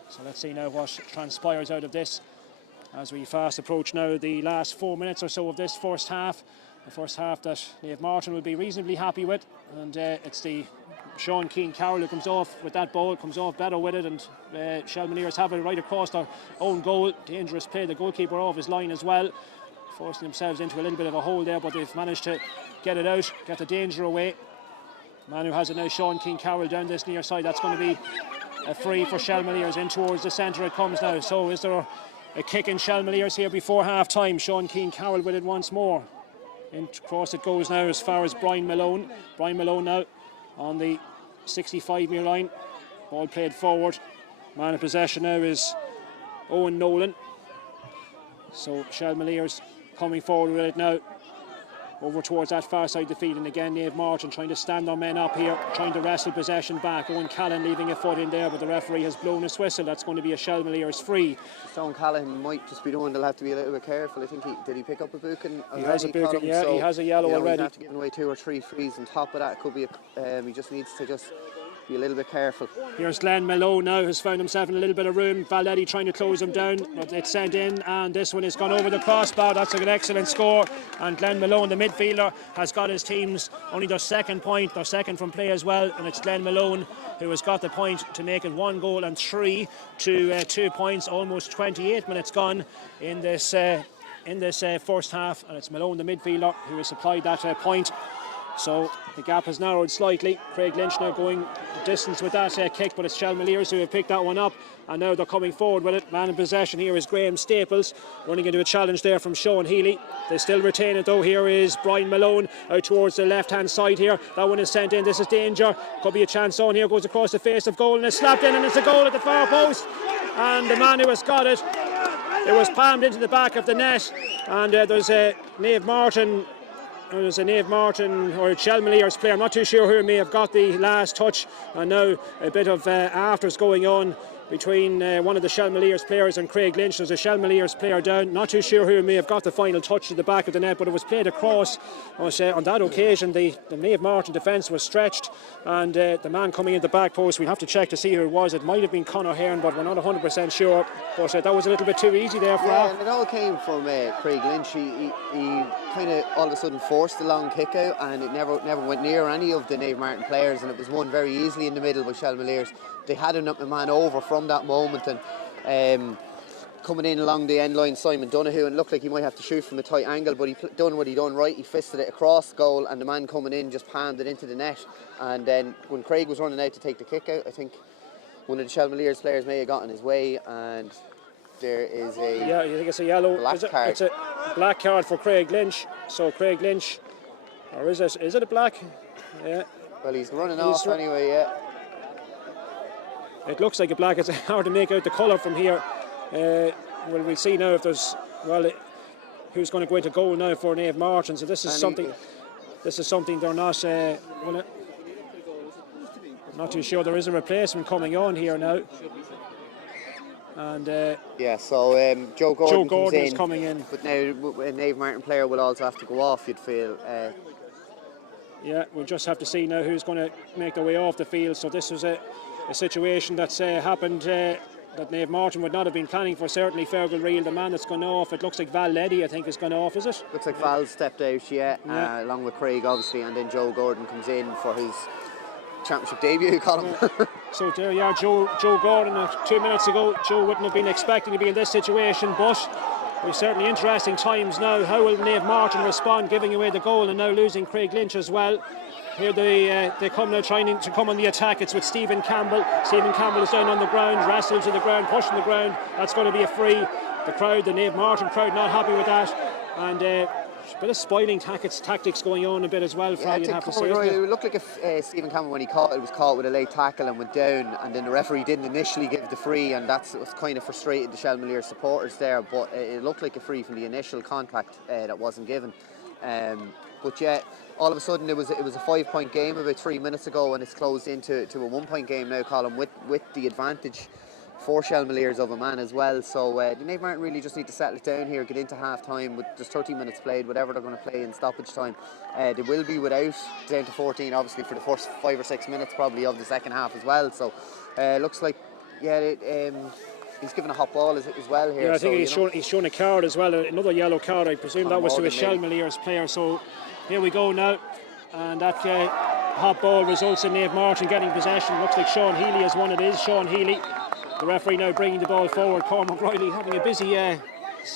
So let's see now what transpires out of this as we fast approach now the last 4 minutes or so of this first half. The first half that Naomh Martin will be reasonably happy with, and it's the Sean Keane Carroll who comes off with that ball, comes off better with it, and Shelmaliers have it right across their own goal. Dangerous play, the goalkeeper off his line as well, forcing themselves into a little bit of a hole there, but they've managed to get it out, get the danger away. Man who has it now, Sean Keane Carroll down this near side. That's going to be a free for Shelmaliers. In towards the centre it comes now. So is there a kick in Shelmaliers here before half time? Sean Keane Carroll with it once more. In across it goes now as far as Brian Malone. Brian Malone now on the 65-metre line. Ball played forward. Man in possession now is Owen Nolan. So Shelmaliers coming forward with it now. over towards that far side of the field, and again Niamh Martin trying to stand on men up here, trying to wrestle possession back. Owen Callan leaving a foot in there, but the referee has blown his whistle. That's going to be a Shelmaliers free. Stone Callan might just be the one that'll have to be a little bit careful. I think did he pick up a booking already? He has a booking, yeah, so, he has a yellow already. He'll have to give away 2 or 3 frees. On top of that, it could be he just needs to just be a little bit careful. Here's Glenn Malone now, who's found himself in a little bit of room. Valetti trying to close him down, but it's sent in, and this one has gone over the crossbar. That's an excellent score, and Glenn Malone, the midfielder, has got his team's only their second point, their second from play as well, and it's Glenn Malone who has got the point to make it 1 goal and 3 to 2 points. Almost 28 minutes gone in this first half, and it's Malone, the midfielder, who has supplied that point. So the gap has narrowed slightly. Craig Lynch now going the distance with that kick, but it's Shelmaliers who have picked that one up, and now they're coming forward with it. Man in possession here is Graham Staples, running into a challenge there from Sean Healy. They still retain it though. Here is Brian Malone out towards the left hand side here. That one is sent in. This is danger. Could be a chance on here. Goes across the face of goal and is slapped in, and it's a goal at the far post. And the man who has got it, it was palmed into the back of the net, and there's a Niamh Martin. There's a Niamh Martin or a Shelmaliers player, I'm not too sure who may have got the last touch, and now a bit of afters going on between one of the Shelmaliers players and Craig Lynch. There's a Shelmaliers player down, not too sure who may have got the final touch to the back of the net, but it was played across. On that occasion the Niamh Martin defence was stretched, and the man coming in the back post, we'll have to check to see who it was. It might have been Conor Hearn, but we're not 100% sure, but that was a little bit too easy there for and it all came from Craig Lynch. He kind of all of a sudden forced a long kick out, and it never went near any of the Niamh Martin players, and it was won very easily in the middle by Shelmaliers. They had a man over from that moment, and coming in along the end line, Simon Donoghue, and it looked like he might have to shoot from a tight angle, but he done what he done right. He fisted it across goal, and the man coming in just palmed it into the net. And then when Craig was running out to take the kick out, I think one of the Shelmaliers players may have got in his way, and there is a you think it's a yellow black card. It's a black card for Craig Lynch. So Craig Lynch, or is it a black? Yeah. Well, he's running off anyway. Yeah. It looks like a black. It's hard to make out the colour from here. We'll see now if there's who's going to go into goal now for Niamh Martin. So this is something. This is something they're not. Not too sure. There is a replacement coming on here now. And so Joe Gordon is coming in. But now a Niamh Martin player will also have to go off, you'd feel. We'll just have to see now who's going to make their way off the field. So this was a situation that's happened that Niamh Martin would not have been planning for. Certainly Fergal Reel, the man that's gone off. It looks like Val Leddy, I think, has gone off, is it? Looks like Val stepped out, along with Craig, obviously, and then Joe Gordon comes in for his championship debut, Colin. So there you are, Joe Gordon. 2 minutes ago, Joe wouldn't have been expecting to be in this situation, but we've certainly interesting times now. How will Niamh Martin respond, giving away the goal and now losing Craig Lynch as well? Here they come now trying to come on the attack. It's with Stephen Campbell. Stephen Campbell is down on the ground, wrestles to the ground, pushing the ground. That's going to be a free. The crowd, the Niamh Martin crowd, not happy with that. And a bit of spoiling tactics going on a bit as well. You'd have to say, it looked like if Stephen Campbell, when he was caught with a late tackle and went down, and then the referee didn't initially give the free, and that's was kind of frustrated the Shelmaliers supporters there. But it looked like a free from the initial contact that wasn't given. But yeah, all of a sudden it was a 5-point game about 3 minutes ago, and it's closed into a 1-point game now, Colin, with the advantage for Shelmaliers of a man as well. So the Niamh Martin really just need to settle it down here, get into half time with just 30 minutes played, whatever they're going to play in stoppage time. They will be without down to 14 obviously for the first 5 or 6 minutes probably of the second half as well. So looks like he's given a hot ball as well here. Yeah, I think he's shown a card as well, another yellow card. I presume that was to a Shelmaliers player. So here we go now, and that hot ball results in Niamh Martin getting possession. Looks like Sean Healy has won. It is Sean Healy. The referee now bringing the ball forward. Cormac Riley having a busy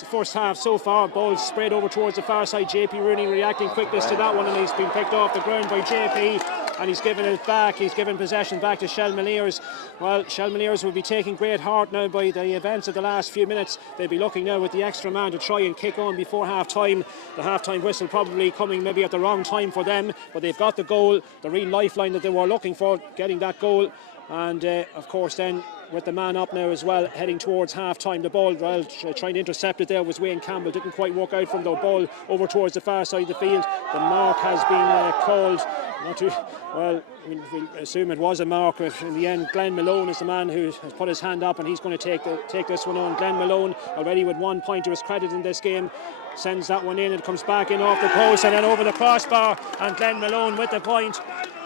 first half so far. Ball spread over towards the far side. JP Rooney reacting quickness to that one, and he's been picked off the ground by JP, and he's given it back. He's given possession back to Shelmaliers. Well, Shelmaliers will be taking great heart now by the events of the last few minutes. They'll be looking now with the extra man to try and kick on before half time. The half time whistle probably coming maybe at the wrong time for them, but they've got the goal, the real lifeline that they were looking for, getting that goal. And of course then with the man up now as well, heading towards half-time. The ball, well, trying to intercept it there was Wayne Campbell. Didn't quite work out from the ball over towards the far side of the field. The mark has been called. Not too, well, we'll assume it was a mark. In the end, Glenn Malone is the man who has put his hand up, and he's going to take this one on. Glenn Malone, already with 1 point to his credit in this game, sends that one in. It comes back in off the post and then over the crossbar, and Glenn Malone with the point.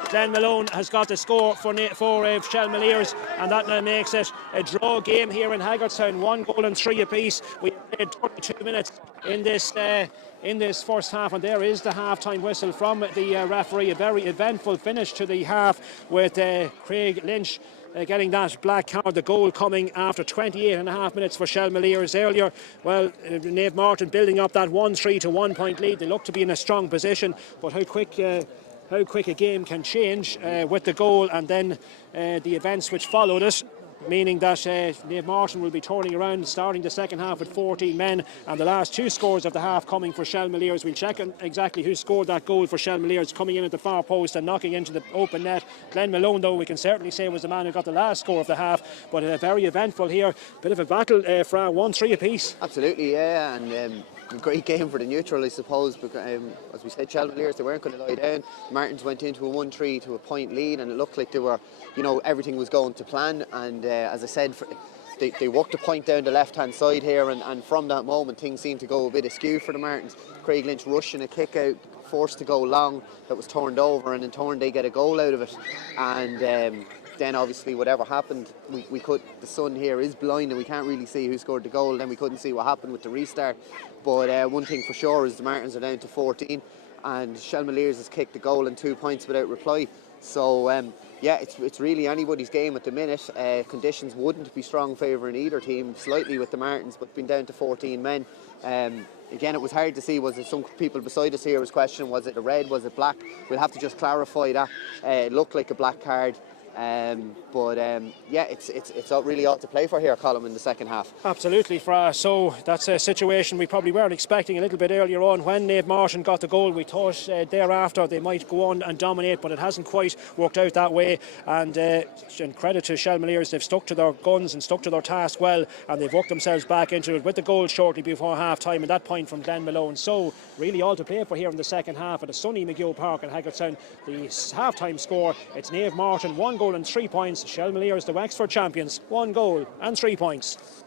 Glenn Malone has got the score for Shelmaliers, and that now makes it a draw game here in Haggardstown. 1 goal and 3 apiece. We played 22 minutes in this first half, and there is the half-time whistle from the referee. A very eventful finish to the half with Craig Lynch getting that black card. The goal coming after 28 and a half minutes for Shelmaliers earlier. Well, Naomh Martin building up that 1-3 to 1 point lead. They look to be in a strong position, but how quick a game can change with the goal and then the events which followed it, meaning that Naomh Martin will be turning around, starting the second half with 14 men, and the last 2 scores of the half coming for Shelmaliers. We'll check on exactly who scored that goal for Shelmaliers, coming in at the far post and knocking into the open net. Glenn Malone, though, we can certainly say was the man who got the last score of the half, but very eventful here. Bit of a battle for 1-3 apiece. Absolutely, yeah, and great game for the neutral, I suppose, because as we said, Shelmaliers, they weren't going to lie down. Martins went into a 1-3 to a point lead, and it looked like they were, everything was going to plan, and as I said, they worked a point down the left-hand side here, and from that moment things seemed to go a bit askew for the Martins. Craig Lynch rushing a kick out, forced to go long, that was turned over, and in turn they get a goal out of it, and then obviously whatever happened, the sun here is blind and we can't really see who scored the goal. Then we couldn't see what happened with the restart, but one thing for sure is the Martins are down to 14 and Shelmaliers has kicked the goal and 2 points without reply. So yeah, it's really anybody's game at the minute. Conditions wouldn't be strong favouring either team, slightly with the Martins, but being down to 14 men. Again, it was hard to see. Was it some people beside us here was questioning, was it a red, was it black? We'll have to just clarify that. It looked like a black card. Yeah, it's really all to play for here, Colin, in the second half. Absolutely, so that's a situation we probably weren't expecting a little bit earlier on. When Naomh Martin got the goal, we thought thereafter they might go on and dominate, but it hasn't quite worked out that way, and credit to Shelmaliers, they've stuck to their guns and stuck to their task well, and they've worked themselves back into it with the goal shortly before half time, and that point from Glenn Malone. So really all to play for here in the second half at a sunny McGill Park in Haggardstown. The half time score, it's Naomh Martin 1 goal and 3 points. Shelmaliers, the Wexford champions, 1 goal and 3 points.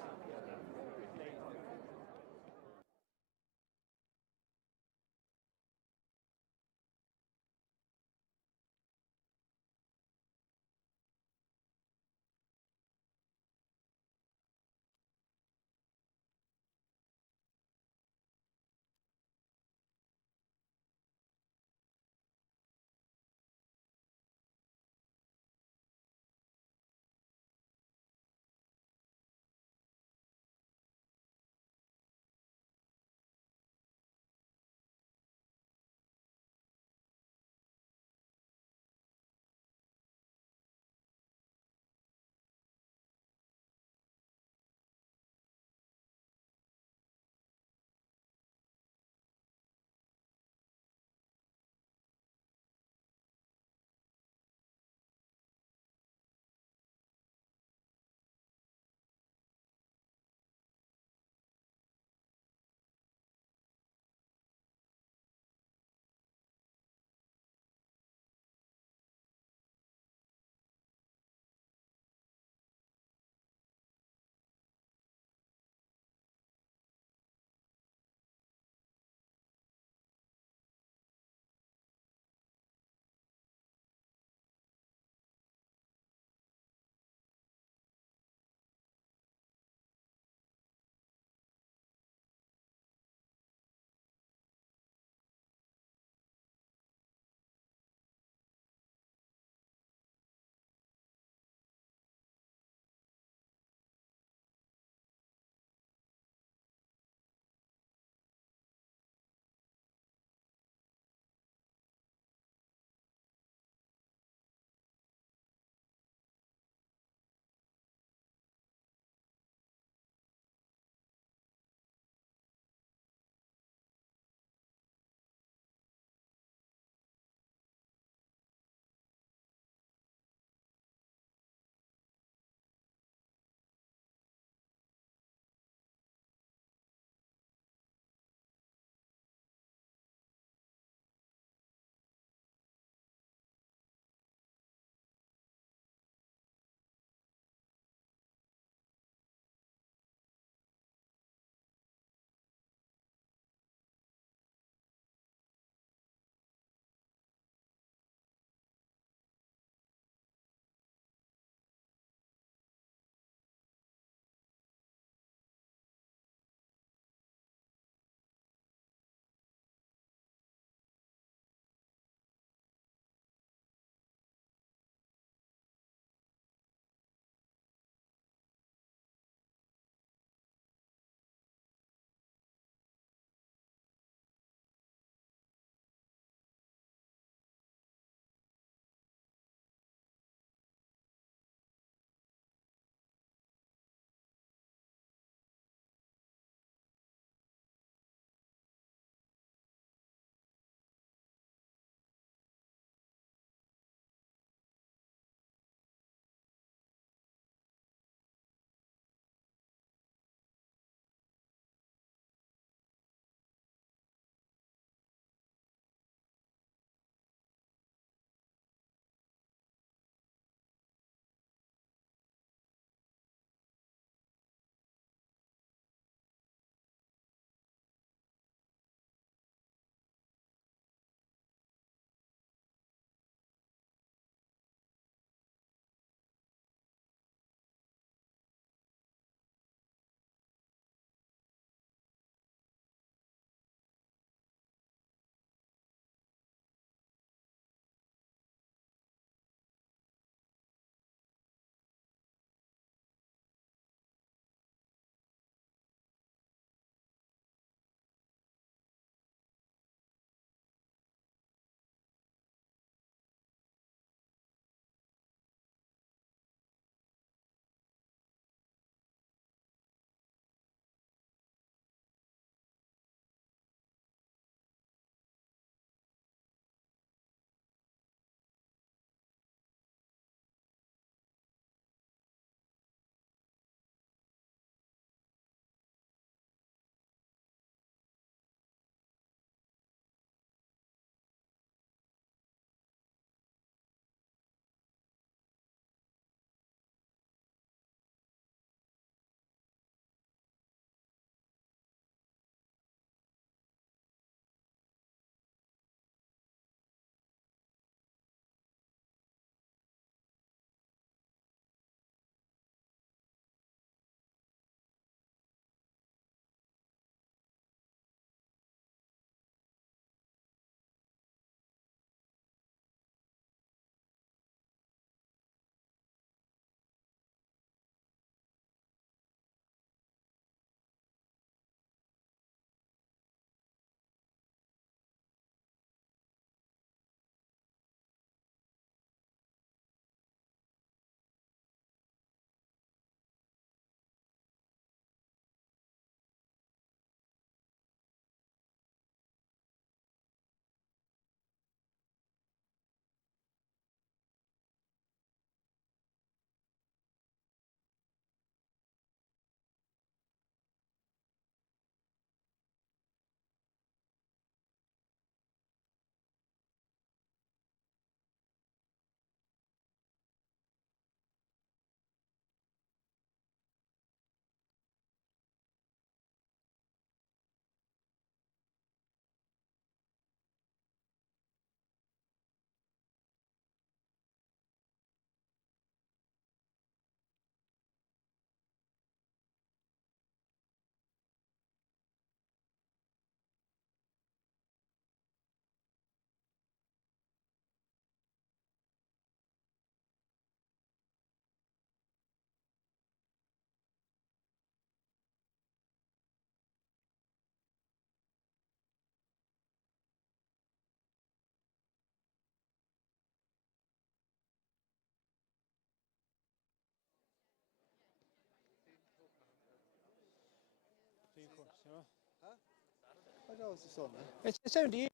It's down to you.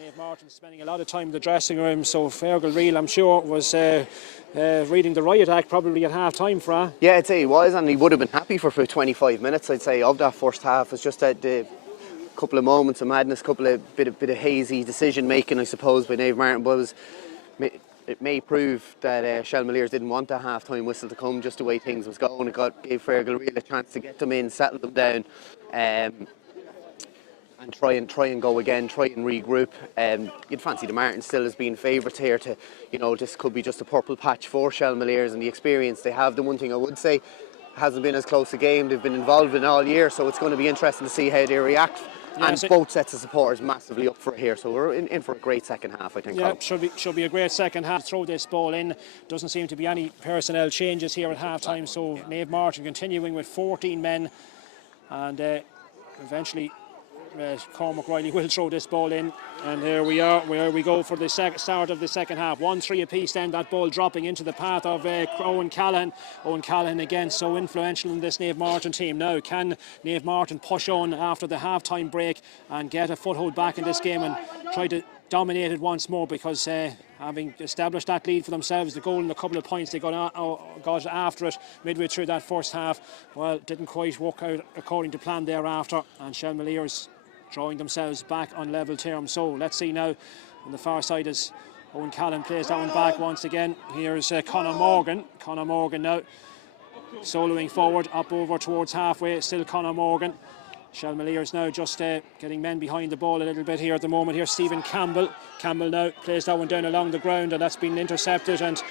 Niamh Martin spending a lot of time in the dressing room, so Fergal Reel, I'm sure, was reading the riot act probably at half time for her. Yeah, I'd say he was, and he would have been happy for about 25 minutes, I'd say, of that first half. It's just that the couple of moments of madness, couple of bit of hazy decision making, I suppose, by Niamh Martin, but it may prove that Shelmaliers didn't want that half-time whistle to come, just the way things was going. It gave Fergal Reel a chance to get them in, settle them down, and try and go again, try and regroup. You'd fancy the Martin still as being favourites here to, this could be just a purple patch for Shelmaliers and the experience they have. The one thing I would say, hasn't been as close a game. They've been involved in all year, so it's going to be interesting to see how they react. And both sets of supporters massively up for it here, so we're in for a great second half, I think. Yeah, should be a great second half. Throw this ball in. Doesn't seem to be any personnel changes here at half time, so Niamh Martin continuing with 14 men, and eventually Cormac Riley will throw this ball in, and here we are, where we go for the start of the second half. 1-3 apiece, then that ball dropping into the path of Owen Callahan. Owen Callahan again so influential in this Niamh Martin team. Now can Niamh Martin push on after the half-time break and get a foothold back in this game and try to dominate it once more, because having established that lead for themselves, the goal and a couple of points they got after it midway through that first half, well, didn't quite work out according to plan thereafter, and Shelmaliers drawing themselves back on level terms. So let's see now on the far side as Owen Callan plays that one back once again. Here's Conor Morgan. Conor Morgan now soloing forward, up over towards halfway, still Conor Morgan. Shelmaliers now just getting men behind the ball a little bit here at the moment. Here's Stephen Campbell. Campbell now plays that one down along the ground, and that's been intercepted, and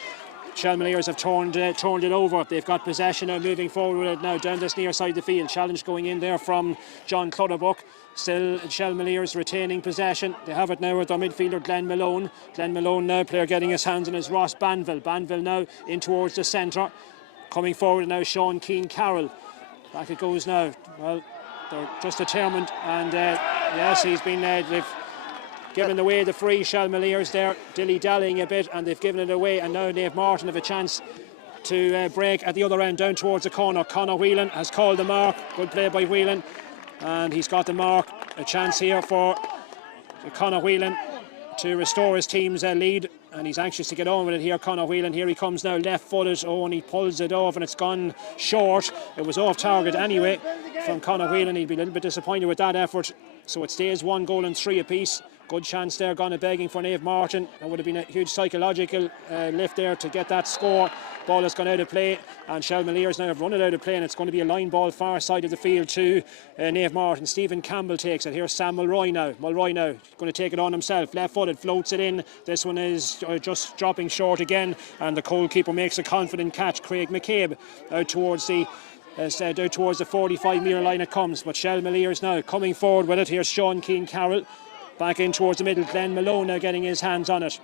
Shelmaliers have turned it over. They've got possession now, moving forward with it now down this near side of the field. Challenge going in there from John Clutterbuck. Still Shelmaliers retaining possession. They have it now with their midfielder Glenn Malone. Glenn Malone now, player getting his hands on his Ross Banville. Banville now in towards the centre. Coming forward now Sean Keane Carroll. Back it goes now. Well, they're just determined, and yes, he's been they've given away the free. Shelmaliers there dilly-dallying a bit, and they've given it away, and now Dave Martin have a chance to break at the other end down towards the corner. Conor Whelan has called the mark. Good play by Whelan, and he's got the mark. A chance here for Conor Whelan to restore his team's lead, and he's anxious to get on with it here. Conor Whelan, here he comes now, left-footed. Oh, and he pulls it off, and it's gone short. It was off target anyway from Conor Whelan. He'd be a little bit disappointed with that effort. So it stays 1 goal and 3 apiece. Good chance there, gone a begging for Naomh Martin. That would have been a huge psychological lift there to get that score. Ball has gone out of play, and Shelmaliers now have run it out of play, and it's going to be a line ball far side of the field to Naomh Martin. Stephen Campbell takes it. Here's Sam Mulroy now. Mulroy now going to take it on himself. Left-footed, floats it in. This one is just dropping short again, and the goalkeeper makes a confident catch. Craig McCabe out towards the 45-metre line it comes, but Shelmaliers now coming forward with it. Here's Sean Keane Carroll. Back in towards the middle, Glenn Malone now getting his hands on it.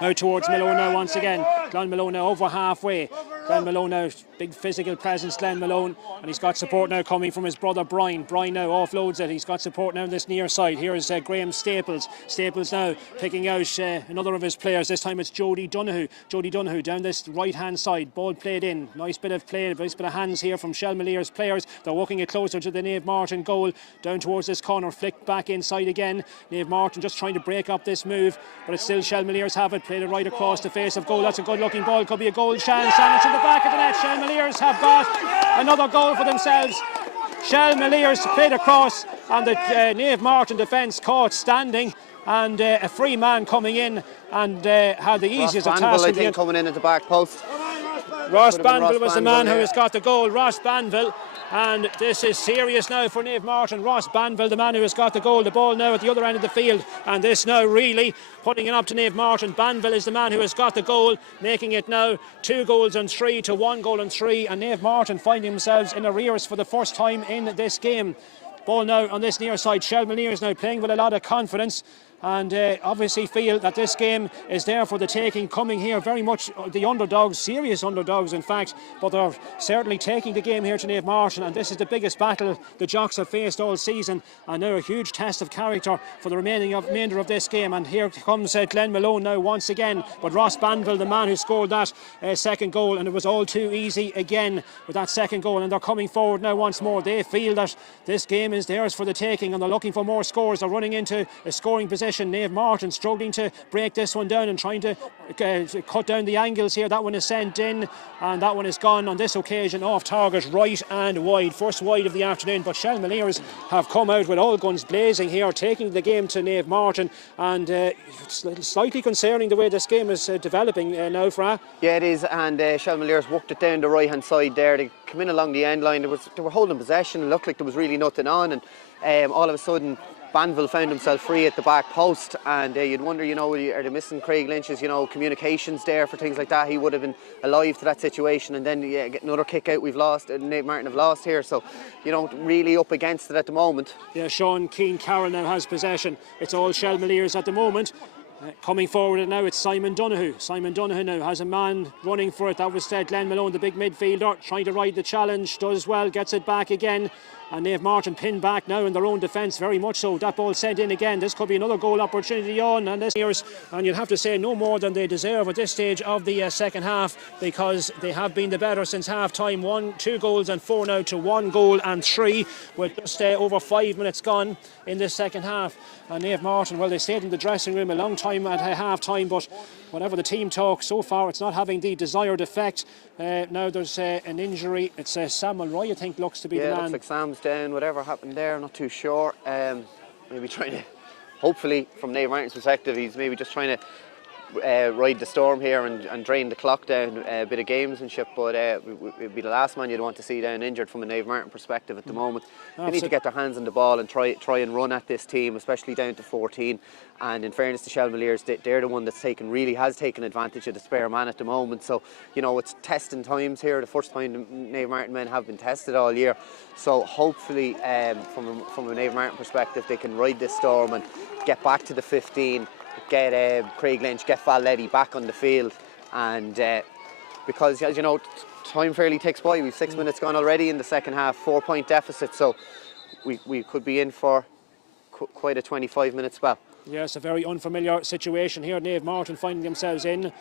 Out towards Malone now once again. Glenn Malone now over halfway. Glenn Malone now, big physical presence, Glenn Malone. And he's got support now coming from his brother Brian. Brian now offloads it. He's got support now on this near side. Here is Graham Staples. Staples now picking out another of his players. This time it's Jody Donoghue. Jody Donoghue down this right-hand side. Ball played in. Nice bit of play, nice bit of hands here from Shelmaliers players. They're walking it closer to the Naomh Martin goal. Down towards this corner. Flicked back inside again. Naomh Martin just trying to break up this move. But it's still Shelmaliers have it. Played it right across the face of goal. That's a good-looking ball. Could be a goal chance. And it's in the back of the net. Shelmaliers have got another goal for themselves. Shelmaliers played across, and the Naomh Martin defence caught standing, and a free man coming in, and had the easiest of tasks. I think coming in at the back post. Ross Banville was the man who has got the goal. Ross Banville. And this is serious now for Naomh Martin. Ross Banville, the man who has got the goal. The ball now at the other end of the field. And this now really putting it up to Naomh Martin. Banville is the man who has got the goal, making it now 2 goals and 3 to 1 goal and 3. And Naomh Martin finding themselves in arrears for the first time in this game. Ball now on this near side. Shelmaliers now playing with a lot of confidence, and obviously feel that this game is there for the taking. Coming here very much the underdogs, serious underdogs in fact, but they're certainly taking the game here to Naomh Martin, and this is the biggest battle the Jocks have faced all season, and now a huge test of character for the remainder of this game. And here comes Glenn Malone now once again, but Ross Banville, the man who scored that second goal, and it was all too easy again with that second goal, and they're coming forward now once more. They feel that this game is theirs for the taking, and they're looking for more scores. They're running into a scoring position. Naomh Martin struggling to break this one down and trying to cut down the angles here. That one is sent in, and that one is gone on this occasion off target, right and wide. First wide of the afternoon, but Shelmaliers have come out with all guns blazing here, taking the game to Naomh Martin, and it's slightly concerning the way this game is developing now, Fra. Yeah, it is, and Shelmaliers worked it down the right hand side there. They come in along the end line. They were holding possession. It looked like there was really nothing on, and all of a sudden Banville found himself free at the back post, and you'd wonder, are they missing Craig Lynch's, communications there for things like that? He would have been alive to that situation, and then get another kick out. We've lost, and Naomh Martin have lost here, so really up against it at the moment. Yeah, Sean Keane Carroll now has possession. It's all Shelmaliers at the moment. Coming forward now, it's Simon Donoghue. Simon Donoghue now has a man running for it. That was Glenn Malone, the big midfielder, trying to ride the challenge. Does well, gets it back again. And Naomh Martin pinned back now in their own defence, very much so. That ball sent in again. This could be another goal opportunity on, and this year's, and you'll have to say no more than they deserve at this stage of the second half, because they have been the better since half time. 2 goals and 4 now to 1 goal and 3, with just over 5 minutes gone in this second half. And Naomh Martin, well, they stayed in the dressing room a long time at half time, but whatever the team talk so far, it's not having the desired effect. Now there's an injury. It's Sam Mulroy, I think, looks to be the man. Yeah, looks like Sam's down. Whatever happened there, I'm not too sure. Maybe trying to, hopefully, from Naomh Martin's perspective, he's maybe just trying to ride the storm here and drain the clock down a bit of gamesmanship, but it'd be the last man you'd want to see down injured from a Naomh Martin perspective at the moment. They need to get their hands on the ball and try and run at this team, especially down to 14. And in fairness to Shelmaliers, they're the one that's has taken advantage of the spare man at the moment. So, you know, it's testing times here. The first time the Naomh Martin men have been tested all year. So hopefully, from a Naomh Martin perspective, they can ride this storm and get back to the 15, get Craig Lynch, get Valletti back on the field. And because, as you know, time fairly ticks by. We've 6 minutes gone already in the second half, 4-point deficit. So we could be in for quite a 25-minute spell. Yes, a very unfamiliar situation here. Naomh Martin finding themselves in.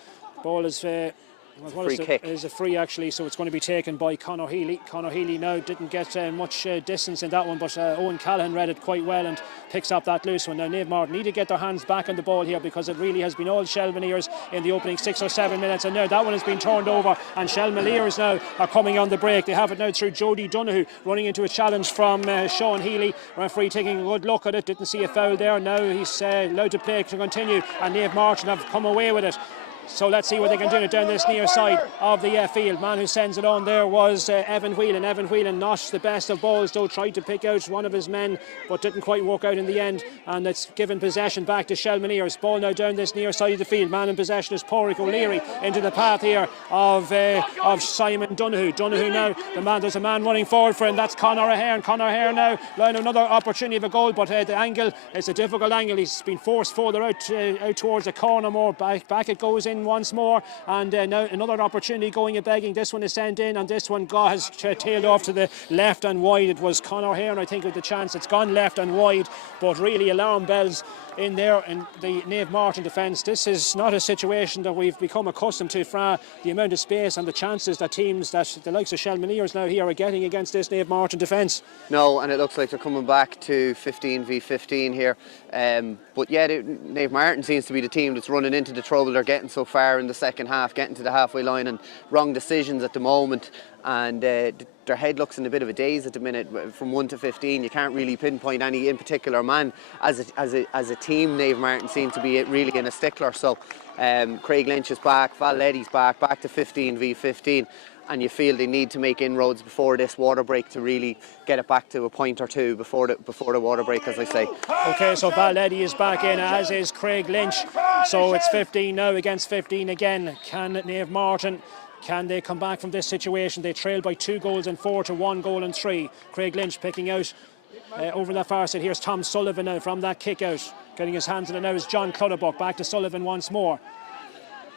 Ball is free kick. Is a free actually, so it's going to be taken by Conor Healy. Conor Healy now didn't get much distance in that one, but Owen Callahan read it quite well and picks up that loose one. Now Naomh Martin need to get their hands back on the ball here, because it really has been all Shelmaliers in the opening 6 or 7 minutes, and now that one has been turned over, and Shelmaliers now are coming on the break. They have it now through Jody Donoghue, running into a challenge from Sean Healy. Referee taking a good look at it, didn't see a foul there. Now he's allowed to play to continue, and Naomh Martin have come away with it. So let's see what they can do down this near side of the field. Man who sends it on there was Evan Whelan. Evan Whelan, not the best of balls though, tried to pick out one of his men but didn't quite work out in the end, and it's given possession back to Shelmaliers. Ball now down this near side of the field. Man in possession is Pádraig O'Leary into the path here of Simon Donoghue. Donoghue now, there's a man running forward for him, that's Conor Ahern. Conor Ahern now line another opportunity of a goal, but the angle, it's a difficult angle. He's been forced further out towards the corner more. Back it goes in once more, and now another opportunity going and begging. This one is sent in, and this one has tailed off to the left and wide. It was Conor Ahern, I think, with the chance. It's gone left and wide, but really alarm bells in there in the Naomh Martin defence. This is not a situation that we've become accustomed to, fra the amount of space and the chances that teams that the likes of Shelmaliers now here are getting against this Naomh Martin defence. No, and it looks like they're coming back to 15 v 15 here. But yeah, Naomh Martin seems to be the team that's running into the trouble. They're getting so far in the second half, getting to the halfway line, and wrong decisions at the moment. And their head looks in a bit of a daze at the minute. From 1 to 15, you can't really pinpoint any in particular man. As a team, Naomh Martin seem to be really in a stickler. So Craig Lynch is back, Valletti's back to 15 v 15. And you feel they need to make inroads before this water break to really get it back to a point or two before the water break, as I say. Okay, so Valletti is back in, as is Craig Lynch. So it's 15 now against 15 again. Can Naomh Martin, can they come back from this situation? They trailed by 2 goals and 4 to 1 goal and 3. Craig Lynch picking out over that far side. Here's Tom Sullivan now from that kick out. Getting his hands on it now is John Clutterbuck. Back to Sullivan once more.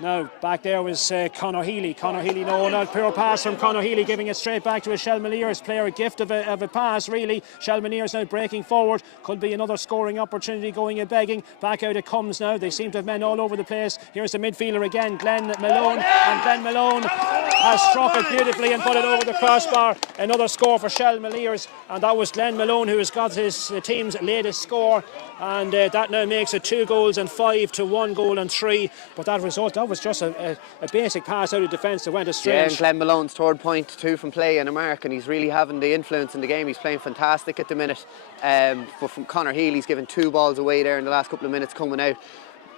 Now, back there was Conor Healy. Conor Healy, no, not pure pass from Conor Healy, giving it straight back to a Shelmaliers player. A gift of a pass, really. Shelmaliers now breaking forward. Could be another scoring opportunity going and begging. Back out it comes now. They seem to have men all over the place. Here's the midfielder again, Glenn Malone. And Glenn Malone has struck it beautifully and put it over the crossbar. Another score for Shelmaliers. And that was Glenn Malone who has got his team's latest score. And that now makes it 2 goals and 5 to 1 goal and 3. But that result, that was just a basic pass out of defence that went astray. Yeah, and Glenn Malone's third point, 2 from play and a mark, and he's really having the influence in the game. He's playing fantastic at the minute. But from Conor Healy, he's given 2 balls away there in the last couple of minutes coming out.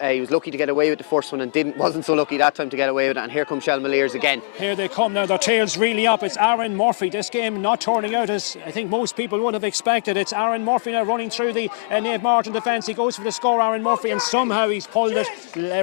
He was lucky to get away with the first one and wasn't so lucky that time to get away with it. And here come Shelmaliers again. Here they come now, their tails really up. It's Aaron Murphy. This game not turning out as I think most people would have expected. It's Aaron Murphy now running through the Naomh Martin defence. He goes for the score, Aaron Murphy, and somehow he's pulled it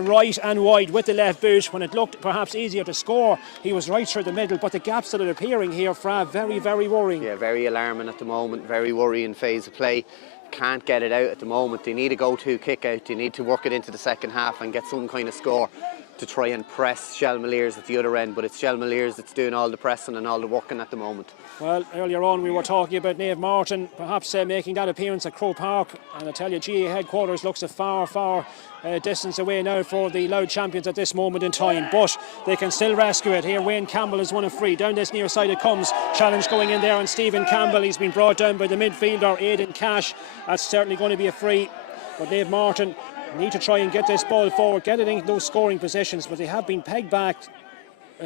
right and wide with the left boot. When it looked perhaps easier to score, he was right through the middle. But the gaps that are appearing here, Fra, very, very worrying. Yeah, very alarming at the moment. Very worrying phase of play. Can't get it out at the moment. They need a go-to kick out. They need to work it into the second half and get some kind of score to try and press Shelmaliers at the other end. But it's Shelmaliers that's doing all the pressing and all the working at the moment. Well, earlier on we were talking about Naomh Martin perhaps making that appearance at Croke Park, and I tell you, GA headquarters looks a far distance away now for the Louth champions at this moment in time, but they can still rescue it. Here Wayne Campbell has won a free. Down this near side it comes. Challenge going in there on Stephen Campbell. He's been brought down by the midfielder Aidan Cash. That's certainly going to be a free, but Naomh Martin need to try and get this ball forward, get it in those scoring positions, but they have been pegged back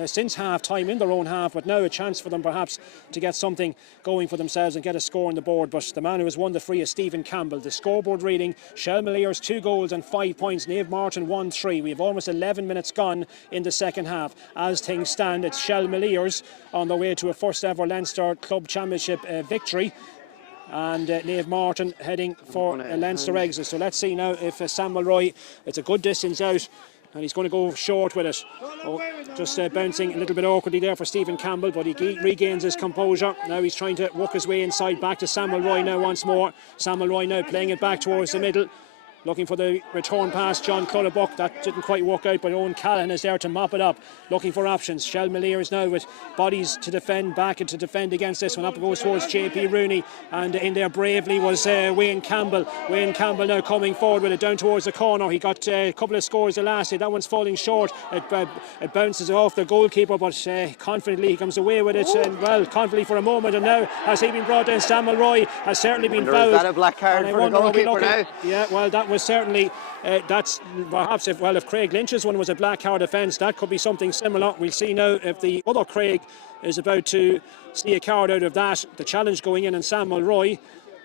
since half-time in their own half, but now a chance for them perhaps to get something going for themselves and get a score on the board. But the man who has won the free is Stephen Campbell. The scoreboard reading: Shelmaliers 2 goals and 5 points, Naomh Máirtín 1-3. We have almost 11 minutes gone in the second half. As things stand, it's Shelmaliers on their way to a first ever Leinster Club Championship victory, and Naomh Máirtín heading for a Leinster exit. So let's see now if Sam Mulroy, it's a good distance out, and he's going to go short with it. Just bouncing a little bit awkwardly there for Stephen Campbell, but he regains his composure. Now he's trying to work his way inside, back to Sam Mulroy now once more. Sam Mulroy now playing it back towards the middle, looking for the return pass. John Clutterbuck, that didn't quite work out, but Owen Callahan is there to mop it up, looking for options. Shelmaliers now with bodies to defend back and to defend against this one. Up goes towards JP Rooney, and in there bravely was Wayne Campbell. Wayne Campbell now coming forward with it down towards the corner. He got a couple of scores the last day. That one's falling short. It bounces off the goalkeeper, but confidently he comes away with it, and well, confidently for a moment. And now has he been brought down? Sam Mulroy has certainly been fouled. Is that a black card for the goalkeeper now? Yeah, well, that was certainly that's perhaps if Craig Lynch's one was a black card offence, that could be something similar. We'll see now if the other Craig is about to see a card out of that. The challenge going in, and Sam Mulroy.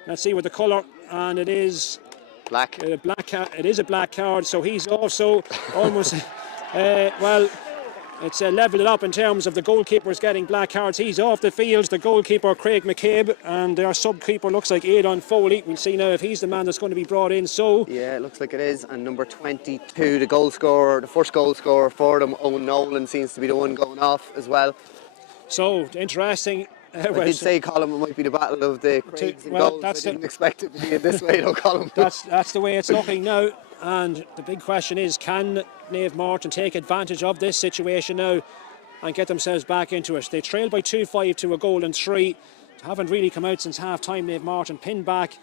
Let's see what the colour, and it is black. It is a black card, so he's also almost it's levelled it up in terms of the goalkeepers getting black cards. He's off the field, the goalkeeper Craig McCabe, and their sub-keeper looks like Aidan Foley. We'll see now if he's the man that's going to be brought in. So yeah, it looks like it is. And number 22, the goal scorer, the first goal scorer for them, Owen Nolan, seems to be the one going off as well. So interesting. I did say, Colin, it might be the battle of the Craigs and goals. I didn't expect it to be in this way though, Colin. That's the way it's looking now. And the big question is, can Naomh Máirtín take advantage of this situation now and get themselves back into it? They trailed by 2-5 to a goal and 3. Haven't really come out since half time. Naomh Máirtín pinned back,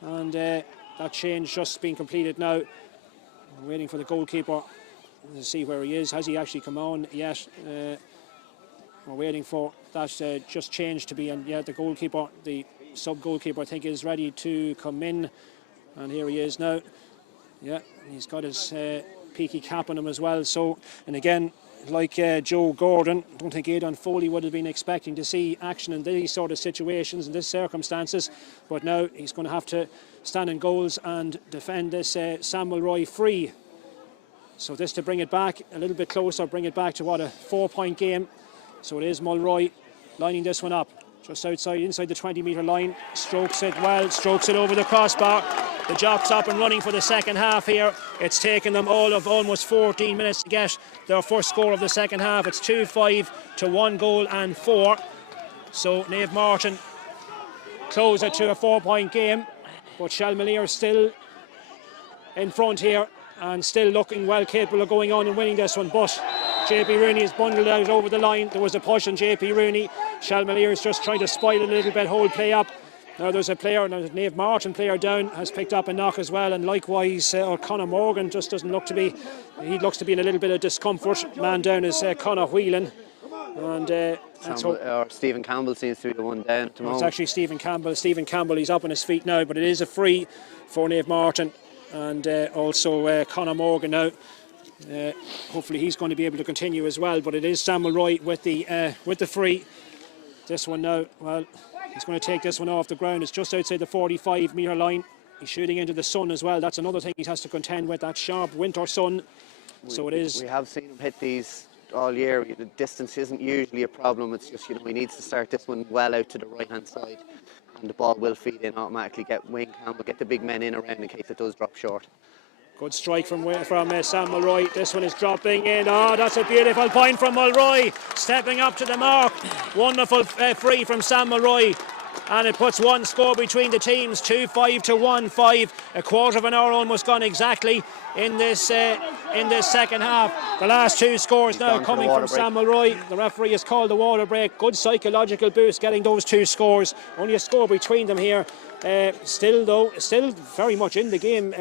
and that change just being completed now. We're waiting for the goalkeeper to see where he is. Has he actually come on yet? We're waiting for that just change to be, and yeah, the goalkeeper, the sub goalkeeper, I think is ready to come in, and here he is now. Yeah, he's got his peaky cap on him as well. So, and again, like Joe Gordon, I don't think Aidan Foley would have been expecting to see action in these sort of situations, in these circumstances. But now he's going to have to stand in goals and defend this Sam Mulroy free. So this to bring it back a little bit closer, bring it back to what, a 4-point game. So it is Mulroy lining this one up. Just inside the 20-metre line, strokes it well, strokes it over the crossbar. The Jocks up and running for the second half here. It's taken them all of almost 14 minutes to get their first score of the second half. It's 2-5 to 1 goal and 4. So Naomh Máirtín close it to a 4-point game, but Shelmaliers still in front here and still looking well capable of going on and winning this one. But JP Rooney is bundled out over the line. There was a push on JP Rooney. Shelmaliers just trying to spoil it a little bit, hold play up. Now there's a player, now the Naomh Máirtín player down, has picked up a knock as well, and likewise Conor Morgan just doesn't look to be, he looks to be in a little bit of discomfort. Man down is Conor Whelan, and Stephen Campbell seems to be the one down at the moment. It's actually Stephen Campbell. Stephen Campbell, he's up on his feet now, but it is a free for Naomh Máirtín, and also Conor Morgan now. Hopefully he's going to be able to continue as well, but it is Sam Mulroy with the free. This one now, well, he's going to take this one off the ground. It's just outside the 45-metre line. He's shooting into the sun as well. That's another thing he has to contend with, that sharp winter sun. So it is. We have seen him hit these all year. The distance isn't usually a problem. It's just, he needs to start this one well out to the right-hand side, and the ball will feed in automatically. Get Wayne Campbell, get the big men in around in case it does drop short. Good strike from Sam Mulroy. This one is dropping in. Oh, that's a beautiful point from Mulroy. Stepping up to the mark. Wonderful free from Sam Mulroy. And it puts one score between the teams, 2-5 to 1-5. A quarter of an hour almost gone exactly in this second half. The last two scores now coming from Sam Mulroy. The referee has called the water break. Good psychological boost getting those two scores. Only a score between them here. Still very much in the game,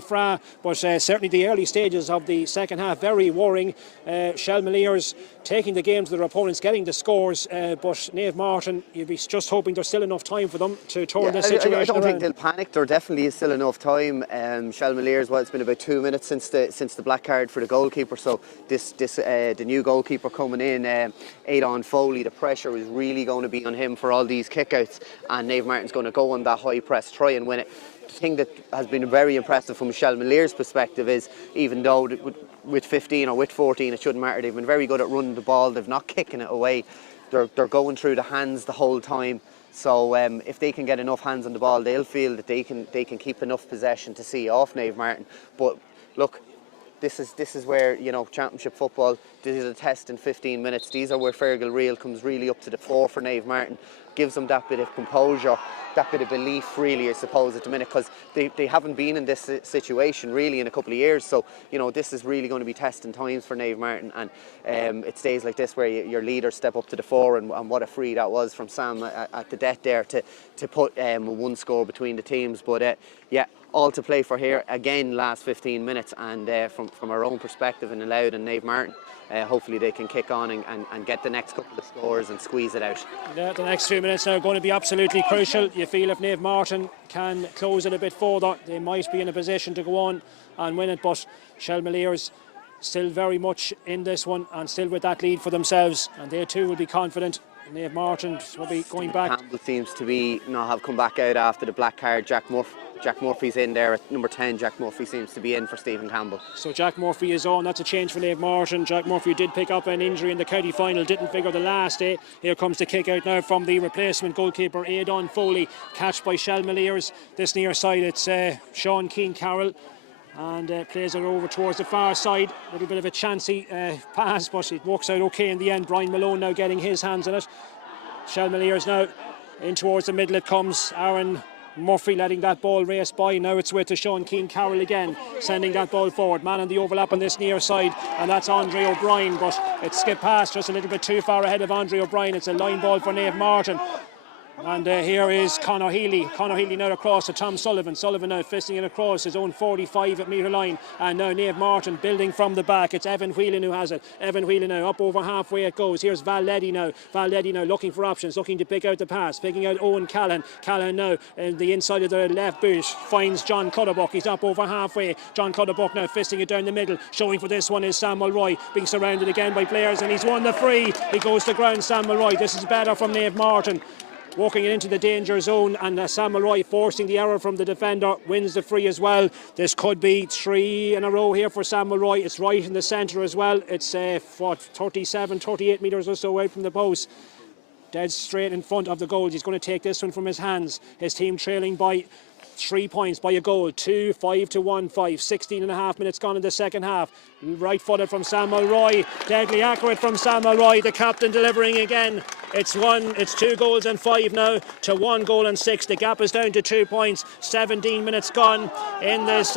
Fra, but certainly the early stages of the second half very worrying. Shelmaliers taking the game to their opponents, getting the scores, but Naomh Máirtín, you'd be just hoping there's still enough time for them to turn this situation I don't around. think they'll panic. There definitely is still enough time. Shelmaliers, well, it's been about 2 minutes since since the black card for the goalkeeper. So the new goalkeeper coming in, Aidan Foley, the pressure is really going to be on him for all these kickouts, and Naomh Martin's going to go on that high press, try and win it. The thing that has been very impressive from Michelle Malier's perspective is, even though with 15 or with 14 it shouldn't matter, they've been very good at running the ball. They've not kicking it away. They're going through the hands the whole time. So if they can get enough hands on the ball, they'll feel that they can keep enough possession to see off Naomh Martin. But look, this is where, you know, championship football, this is a test in 15 minutes. These are where Fergal Real comes really up to the fore for Naomh Martin. Gives them that bit of composure, that bit of belief, really, I suppose, at the minute, because they haven't been in this situation really in a couple of years. So, you know, this is really going to be testing times for Naomh Martin, and it stays like this where your leaders step up to the fore, and what a free that was from Sam at the death there to put one score between the teams. But yeah, all to play for here again last 15 minutes, and from our own perspective in Louth and Naomh Martin, hopefully they can kick on and get the next couple of scores and squeeze it out. Yeah, the next 2 minutes now are going to be absolutely crucial. You feel if Naomh Martin can close it a bit further, they might be in a position to go on and win it, but Shell Malier's still very much in this one and still with that lead for themselves, and they too will be confident. Naomh Martin will be going back. Campbell seems to have come back out after the black card. Jack Murphy's in there at number 10. Jack Murphy seems to be in for Stephen Campbell. So Jack Murphy is on. That's a change for Naomh Martin. Jack Murphy did pick up an injury in the county final, didn't figure the last day. Here comes the kick out now from the replacement goalkeeper Aidan Foley, catched by Shell Malier's this near side. It's Sean Keane Carroll, and plays it over towards the far side. A little bit of a chancy pass, but it works out okay in the end. Brian Malone now getting his hands on it. Shell Malier's now in towards the middle. It comes Aaron Murphy letting that ball race by. Now it's with Sean Keane Carroll again, sending that ball forward. Man on the overlap on this near side, and that's Andre O'Brien, but it skipped past just a little bit too far ahead of Andre O'Brien. It's a line ball for Naomh Martin. And here is Conor Healy. Conor Healy now across to Tom Sullivan. Sullivan now fisting it across his own 45 metre line. And now Naomh Martin building from the back. It's Evan Whelan who has it. Evan Whelan now up over halfway it goes. Here's Val Leddy now. Val Leddy now looking for options, looking to pick out the pass. Picking out Owen Callan. Callan now in the inside of the left boot finds John Clutterbuck. He's up over halfway. John Clutterbuck now fisting it down the middle. Showing for this one is Sam Mulroy, being surrounded again by players, and he's won the free. He goes to ground, Sam Mulroy. This is better from Naomh Martin, walking it into the danger zone, and Sam Mulroy forcing the error from the defender, wins the free as well. This could be 3 in a row here for Sam Mulroy. It's right in the centre as well. It's 38 metres or so out from the post, dead straight in front of the goals. He's going to take this one from his hands. His team trailing by 3 points, by a goal. 2-5 to 1-5. 16 and a half minutes gone in the second half. Right footed from Sam Mulroy. Deadly accurate from Sam Mulroy. The captain delivering again. It's 2 goals and 5 now to 1 goal and 6. The gap is down to 2 points. 17 minutes gone in this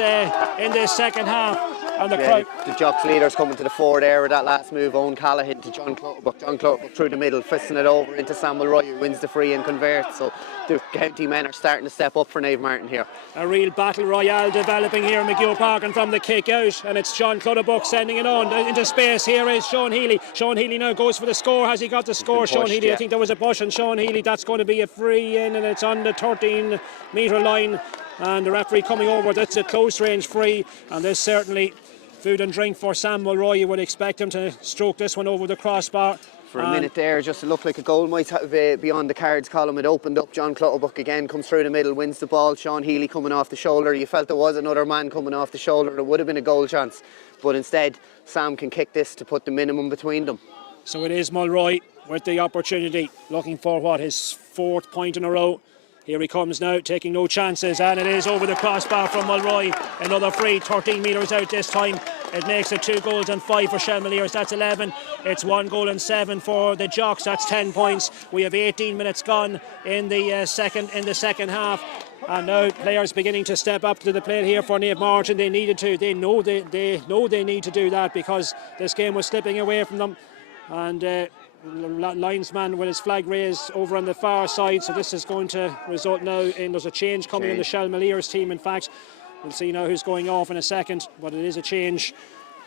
second half. And the Jocks leaders coming to the fore there with that last move. Owen Callaghan to John Clutterbuck. John Clutterbuck through the middle, fisting it over into Sam Mulroy, who wins the free and converts. So the county men are starting to step up for Naomh Martin here. A real battle royale developing here in McGill Park, and from the kick out, and it's John Clutterbuck sending it on into space. Here is Sean Healy. Sean Healy now goes for the score. Has he got the score? Sean Healy, yeah. I think there was a push on Sean Healy. That's going to be a free in, and it's on the 13 metre line, and the referee coming over. That's a close range free, and this certainly food and drink for Sam Mulroy. You would expect him to stroke this one over the crossbar. For a minute there, just to look like a goal might be on the cards column. It opened up. John Clutterbuck again comes through the middle, wins the ball. Sean Healy coming off the shoulder. You felt there was another man coming off the shoulder. It would have been a goal chance, but instead Sam can kick this to put the minimum between them. So it is Mulroy with the opportunity, looking for his 4th point in a row. Here he comes now, taking no chances, and it is over the crossbar from Mulroy. Another free, 13 metres out this time. It makes it 2 goals and 5 for Shell Malier's. That's 11. It's 1 goal and 7 for the Jocks. That's 10 points. We have 18 minutes gone in the second half. And now players beginning to step up to the plate here for Naomh Martin. They needed to. They know they need to do that, because this game was slipping away from them. And linesman with his flag raised over on the far side, so this is going to result now in there's a change coming in the Shell Malier's team. In fact, we'll see now who's going off in a second, but it is a change,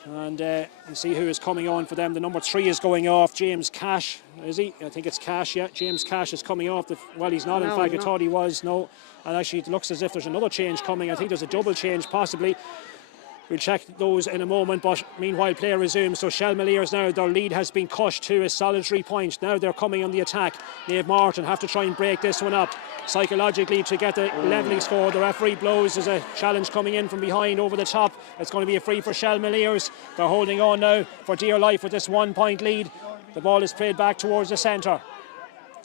and we'll see who is coming on for them. The number 3 is going off, James Cash, is he? I think it's Cash, yeah. James Cash is coming off. Well, he's not, in fact. I thought he was, no. And actually it looks as if there's another change coming. I think there's a double change possibly. We'll check those in a moment, but meanwhile play resumes. So Shelmaliers now, their lead has been cut to a solid 3 points. Now they're coming on the attack. Naomh Martin have to try and break this one up psychologically to get the levelling score. The referee blows. There's a challenge coming in from behind over the top. It's going to be a free for Shelmaliers. They're holding on now for dear life with this 1 point lead. The ball is played back towards the centre.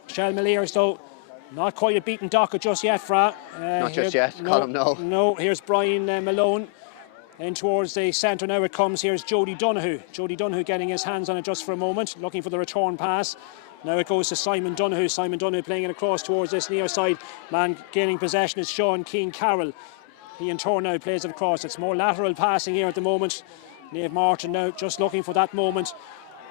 Shelmaliers though, not quite a beaten docket just yet, Fra. Not just yet, Colm, no. No, here's Brian Malone. In towards the centre now it comes. Here's Jody Donoghue. Jody Donoghue getting his hands on it just for a moment, looking for the return pass. Now it goes to Simon Donoghue. Simon Donoghue playing it across towards this near side. Man gaining possession is Sean Keane Carroll. He in turn now plays it across. It's more lateral passing here at the moment. Naomh Martin now just looking for that moment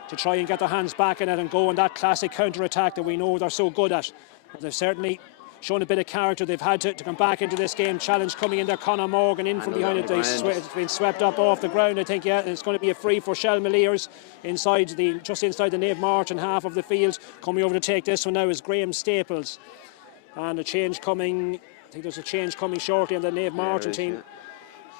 to try and get their hands back in it and go on that classic counter-attack that we know they're so good at. They've certainly shown a bit of character. They've had to come back into this game. Challenge coming in there. Conor Morgan in from behind it. It's been swept up off the ground. I think, yeah, it's going to be a free for Shelmaliers just inside the Naomh Martin half of the field. Coming over to take this one now is Graham Staples. And a change coming. I think there's a change coming shortly on the Naomh Martin team.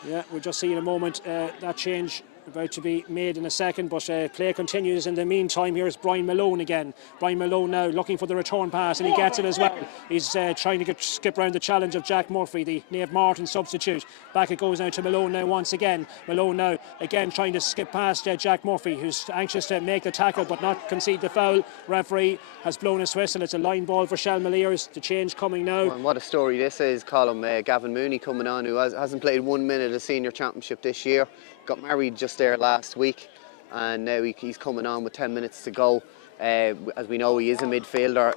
Yeah, we'll just see in a moment that change about to be made in a second, but play continues. In the meantime, here's Brian Malone again. Brian Malone now looking for the return pass, and he gets it as well. He's trying to skip around the challenge of Jack Murphy, the Naomh Martin substitute. Back it goes now to Malone now once again. Malone now again trying to skip past Jack Murphy, who's anxious to make the tackle but not concede the foul. Referee has blown his whistle. It's a line ball for Shelmaliers. The change coming now. And what a story this is, Colm. Gavin Mooney coming on, who hasn't played 1 minute of the senior championship this year. Got married just there last week, and now he's coming on with 10 minutes to go. As we know, he is a midfielder.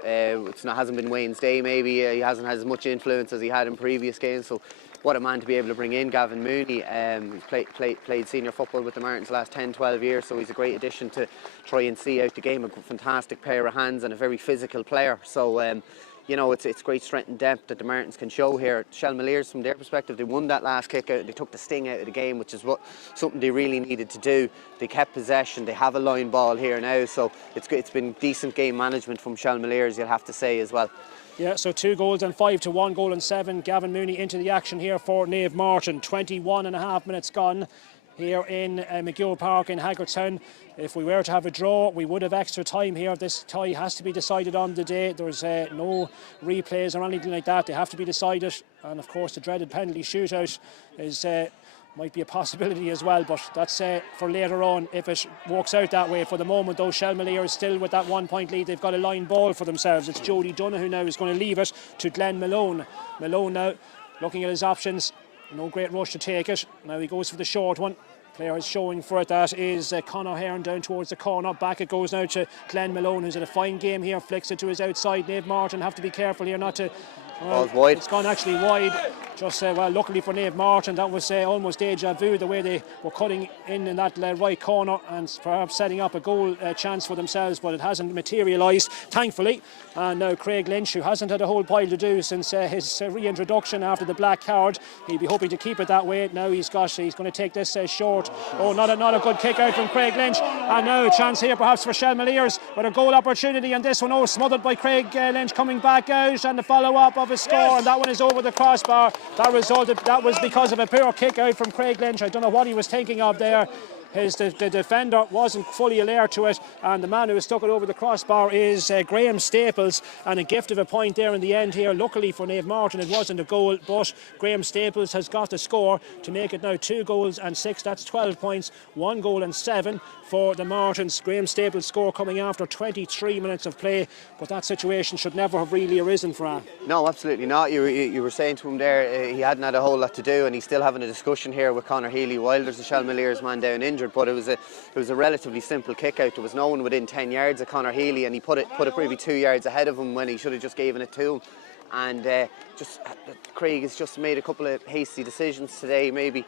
Hasn't been Wayne's day maybe. He hasn't had as much influence as he had in previous games. So what a man to be able to bring in, Gavin Mooney. He's played senior football with the Martins the last 10-12 years, so he's a great addition to try and see out the game. A fantastic pair of hands and a very physical player. So you know, it's great strength and depth that the Martins can show here. Shelmaliers, from their perspective, they won that last kick out. They took the sting out of the game, which is something they really needed to do. They kept possession. They have a line ball here now, so it's been decent game management from Shelmaliers, you'll have to say as well. Yeah, so 2 goals and 5 to 1 goal and 7. Gavin Mooney into the action here for Naomh Martin. 21.5 minutes gone here in McGill Park in Hagerstown. If we were to have a draw, we would have extra time here. This tie has to be decided on the day. There's no replays or anything like that. They have to be decided. And of course, the dreaded penalty shootout might be a possibility as well. But that's for later on if it works out that way. For the moment, though, Shelmaliers still with that 1 point lead. They've got a line ball for themselves. It's Jody Donoghue now is going to leave it to Glenn Malone. Malone now looking at his options. No great rush to take it. Now he goes for the short one. Player is showing for it. That is Conor Hearn down towards the corner. Back it goes now to Glenn Malone, who's in a fine game here. Flicks it to his outside. Naomh Martin have to be careful here not to. Ball's wide. It's gone actually wide. Just well, luckily for Naomh Martin, that was almost deja vu, the way they were cutting in that right corner and perhaps setting up a goal chance for themselves, but it hasn't materialised, thankfully. And now Craig Lynch, who hasn't had a whole pile to do since his reintroduction after the black card, he'll be hoping to keep it that way. Now he's going to take this short. Oh, not a good kick out from Craig Lynch. And now a chance here perhaps for Shelmaliers with a goal opportunity on this one. Oh, smothered by Craig Lynch coming back out, and the follow-up of his score, and that one is over the crossbar. That was because of a poor kick out from Craig Lynch. I don't know what he was thinking of there. The defender wasn't fully alert to it, and the man who has stuck it over the crossbar is Graham Staples, and a gift of a point there in the end here. Luckily for Naomh Martin, it wasn't a goal, but Graham Staples has got the score to make it now 2 goals and 6. That's 12 points, 1 goal and 7 for the Martins. Graham Staples' score coming after 23 minutes of play, but that situation should never have really arisen for him. No, absolutely not. You were saying to him there, he hadn't had a whole lot to do, and he's still having a discussion here with Conor Healy while there's a Shelmaliers man down injured. But it was a relatively simple kick out. There was no one within 10 yards of Conor Healy, and he put it maybe 2 yards ahead of him when he should have just given it to him. And Craig has just made a couple of hasty decisions today, maybe,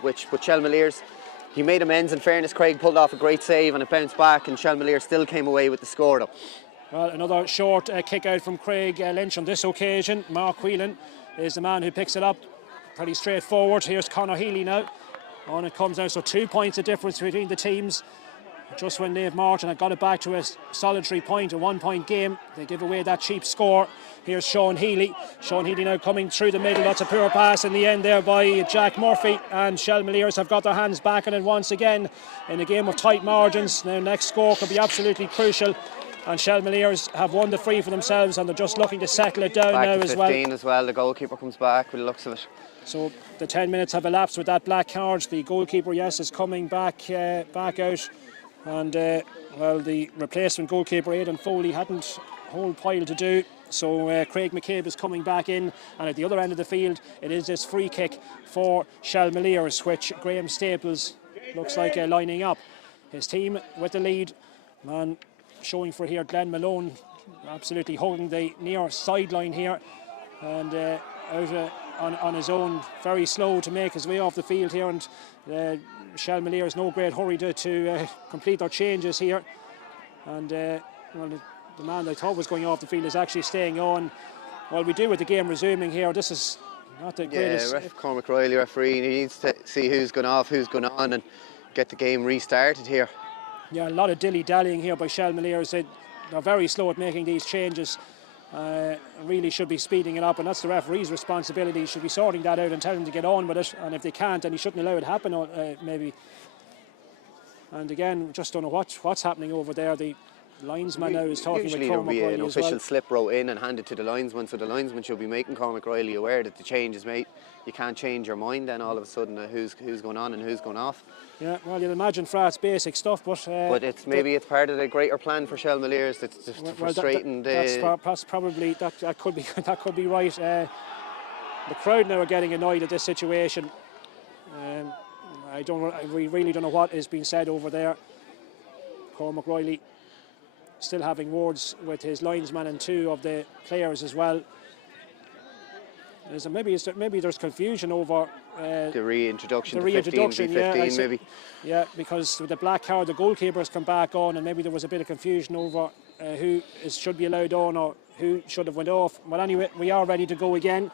which with Shelmaliers. He made amends. In fairness, Craig pulled off a great save and it bounced back, and Shelmaliers still came away with the score though. Well, another short kick out from Craig Lynch on this occasion. Mark Whelan is the man who picks it up. Pretty straightforward. Here's Conor Healy now. On it comes now, so 2 points of difference between the teams. just when Dave Martin had got it back to a solitary point, a 1-point game, they give away that cheap score. Here's Sean Healy. Sean Healy now coming through the middle. That's a poor pass in the end there by Jack Murphy. And Shelmaliers have got their hands back on it once again in a game of tight margins. Now next score could be absolutely crucial. And Shelmaliers have won the free for themselves, and they're just looking to settle it down back now to as well. 15 as well. The goalkeeper comes back with the looks of it. So the 10 minutes have elapsed with that black card. The goalkeeper, yes, is coming back out. And, well, the replacement goalkeeper, Aidan Foley, hadn't a whole pile to do. So Craig McCabe is coming back in. And at the other end of the field, it is this free kick for Shelmaliers, which Graham Staples looks like lining up. His team with the lead. Man showing for here, Glenn Malone, absolutely holding the near sideline here. And out on his own, very slow to make his way off the field here, and Shelmaliers no great hurry to complete their changes here. And well, the man I thought was going off the field is actually staying on. Well, we do with the game resuming here. This is not the greatest. Yeah, Cormac Riley, referee, he needs to see who's going off, who's going on, and get the game restarted here. Yeah, a lot of dilly-dallying here by Shelmaliers. They're very slow at making these changes. Really should be speeding it up, and that's the referee's responsibility. He should be sorting that out and telling them to get on with it, and if they can't, then he shouldn't allow it to happen, maybe. And again, just don't know what's happening over there. The linesman now is talking Usually with Cormac Riley as well. Usually there will be an official slip wrote in and handed to the linesman, so the linesman should be making Cormac Riley aware that the change is made. You can't change your mind then all of a sudden who's going on and who's going off. Yeah, well, you'd imagine for it's basic stuff, but it's maybe it's part of the greater plan for Shelmaliers to frustrating that's probably that could be right. The crowd now are getting annoyed at this situation. We really don't know what is being said over there. Cormac Riley still having words with his linesman and two of the players as well. Maybe there's confusion over the reintroduction to 15 maybe. Yeah, because with the black card, the goalkeepers come back on, and maybe there was a bit of confusion over who should be allowed on or who should have went off. Well, anyway, we are ready to go again,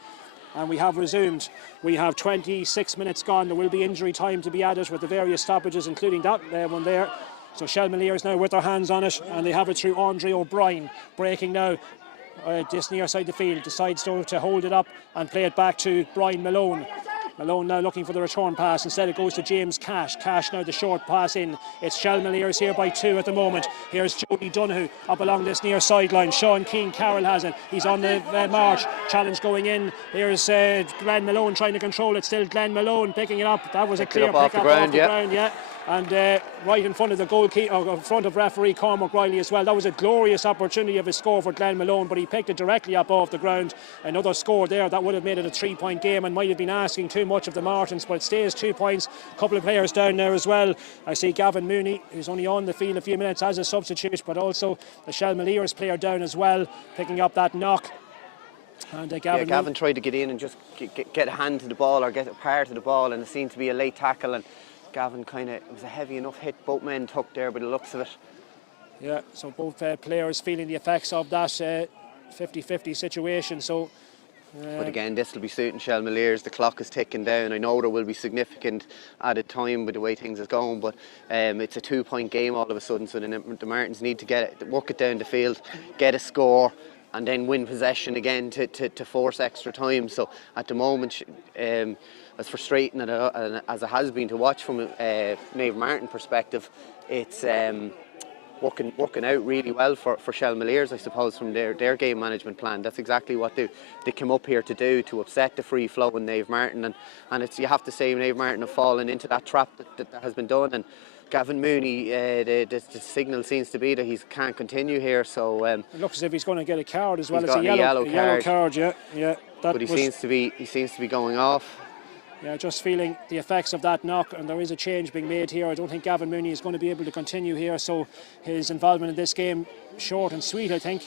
and we have resumed. We have 26 minutes gone. There will be injury time to be added with the various stoppages, including that one there. So Shelmaliers now with their hands on it, and they have it through Andre O'Brien, breaking now. Just near side the field, decides to hold it up and play it back to Brian Malone. Malone now looking for the return pass. Instead it goes to James Cash. Cash now the short pass in. It's Shelmaliers here by 2 at the moment. Here's Jody Donoghue up along this near sideline. Sean Keane Carroll has it. He's on the march. Challenge going in. Here's Glenn Malone trying to control it. Still Glenn Malone picking it up. That was a clear pick up off the ground, yeah. And right in front of the goalkeeper, in front of referee Cormac Riley as well. That was a glorious opportunity of a score for Glenn Malone, but he picked it directly up off the ground. Another score there that would have made it a 3-point game and might have been asking too much of the Martins, but it stays 2 points. A couple of players down there as well. I see Gavin Mooney, who's only on the field a few minutes as a substitute, but also the Shelmaliers player down as well, picking up that knock. And Gavin tried to get in and just get a hand to the ball or get a part of the ball, and it seemed to be a late tackle, and Gavin it was a heavy enough hit. Both men took there by the looks of it. Yeah, so both players feeling the effects of that 50-50 situation. So, but again, this will be suiting Shelmaliers. The clock is ticking down. I know there will be significant added time with the way things is going, but it's a 2-point game all of a sudden. So the Martins need to work it down the field, get a score, and then win possession again to force extra time. So at the moment, as frustrating as it has been to watch from a Naomh Martin perspective, it's working out really well for Shelmaliers, I suppose, from their game management plan. That's exactly what they came up here to do, to upset the free flow in Naomh Martin, and you have to say Naomh Martin have fallen into that trap that has been done. And Gavin Mooney, the signal seems to be that he can't continue here. So it looks as if he's going to get a card as well. It's a yellow card. Yeah. But he seems to be going off. Yeah, just feeling the effects of that knock, and there is a change being made here. I don't think Gavin Mooney is going to be able to continue here, so his involvement in this game, short and sweet, I think.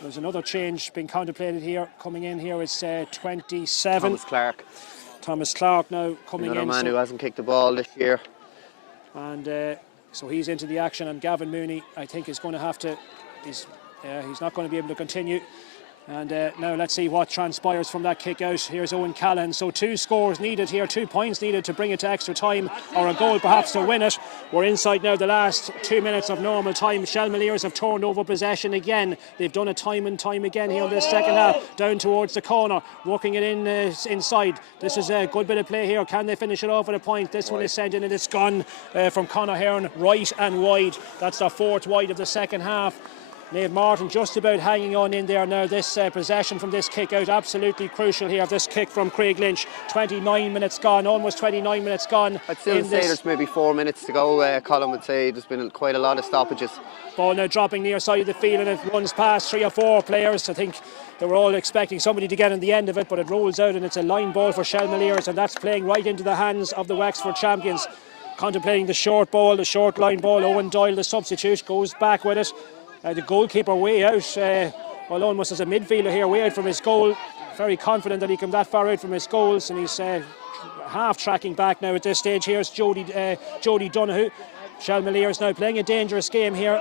There's another change being contemplated here. Coming in here is 27. Thomas Clark now coming in. Another man who hasn't kicked the ball this year. And so he's into the action, and Gavin Mooney, I think, is going to have to... He's not going to be able to continue. And now let's see what transpires from that kick out. Here's Owen Callan. So 2 scores needed here, 2 points needed to bring it to extra time, or a goal perhaps to win it. We're inside now the last 2 minutes of normal time. Shelmaliers have turned over possession again. They've done it time and time again here in this second half. Down towards the corner, working it in inside. This is a good bit of play here. Can they finish it off at a point? This one is sent in and it's gone from Conor Hearn, right and wide. That's the 4th wide of the second half. Niamh Martin just about hanging on in there now. This possession from this kick out, absolutely crucial here. This kick from Craig Lynch. 29 minutes gone, almost 29 minutes gone. I'd still say there's maybe 4 minutes to go. Colin would say there's been quite a lot of stoppages. Ball now dropping near side of the field and it runs past 3 or 4 players. I think they were all expecting somebody to get on the end of it, but it rolls out and it's a line ball for Shelmaliers, and that's playing right into the hands of the Wexford champions. Contemplating the short ball, the short line ball. Owen Doyle, the substitute, goes back with it. The goalkeeper way out. Well, almost as a midfielder here, way out from his goal. Very confident that he come that far out from his goals, and he's half tracking back now at this stage. Here's Jody Donoghue. Shelmaliers now playing a dangerous game here.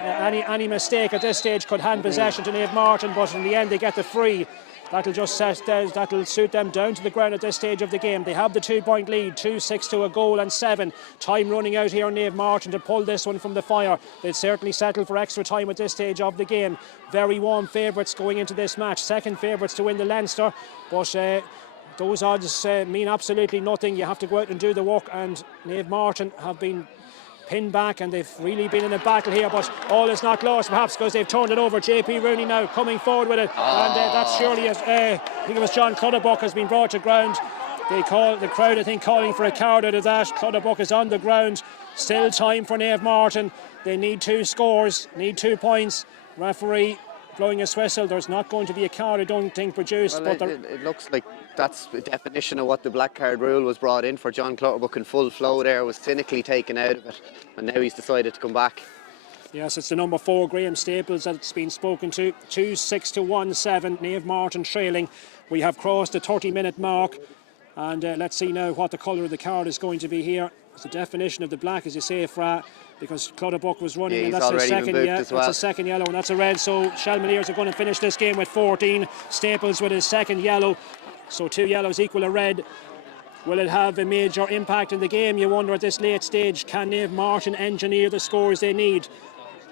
Any mistake at this stage could hand possession to Niamh Martin, but in the end they get the free. That'll suit them down to the ground at this stage of the game. They have the 2-point lead, 2-6 to a goal and 7. Time running out here on Niamh Martin to pull this one from the fire. They'd certainly settle for extra time at this stage of the game. Very warm favourites going into this match. Second favourites to win the Leinster, but those odds mean absolutely nothing. You have to go out and do the work, and Niamh Martin have been pinned back and they've really been in a battle here, but all is not lost perhaps because they've turned it over. JP Rooney now coming forward with it, and that's surely I think it was John Clutterbuck has been brought to ground. They call the crowd, I think, calling for a card out of that. Clutterbuck is on the ground. Still time for Niamh Martin. They need 2 scores, need 2 points. Referee blowing his whistle. There's not going to be a card, I don't think, produced. Well, but it looks like that's the definition of what the black card rule was brought in for. John Clutterbuck in full flow there was cynically taken out of it, and now he's decided to come back. Yes, it's the number 4, Graham Staples, that's been spoken to. 2-6 to 1-7. Niamh Martin trailing. We have crossed the 30-minute mark, and let's see now what the colour of the card is going to be here. It's the definition of the black, as you say, Fra, because Clutterbuck was running, and that's the second yellow. That's a second yellow, and that's a red. So Shelmaliers are going to finish this game with 14. Staples with his second yellow. So 2 yellows equal a red. Will it have a major impact in the game? You wonder at this late stage. Can Niamh Martin engineer the scores they need?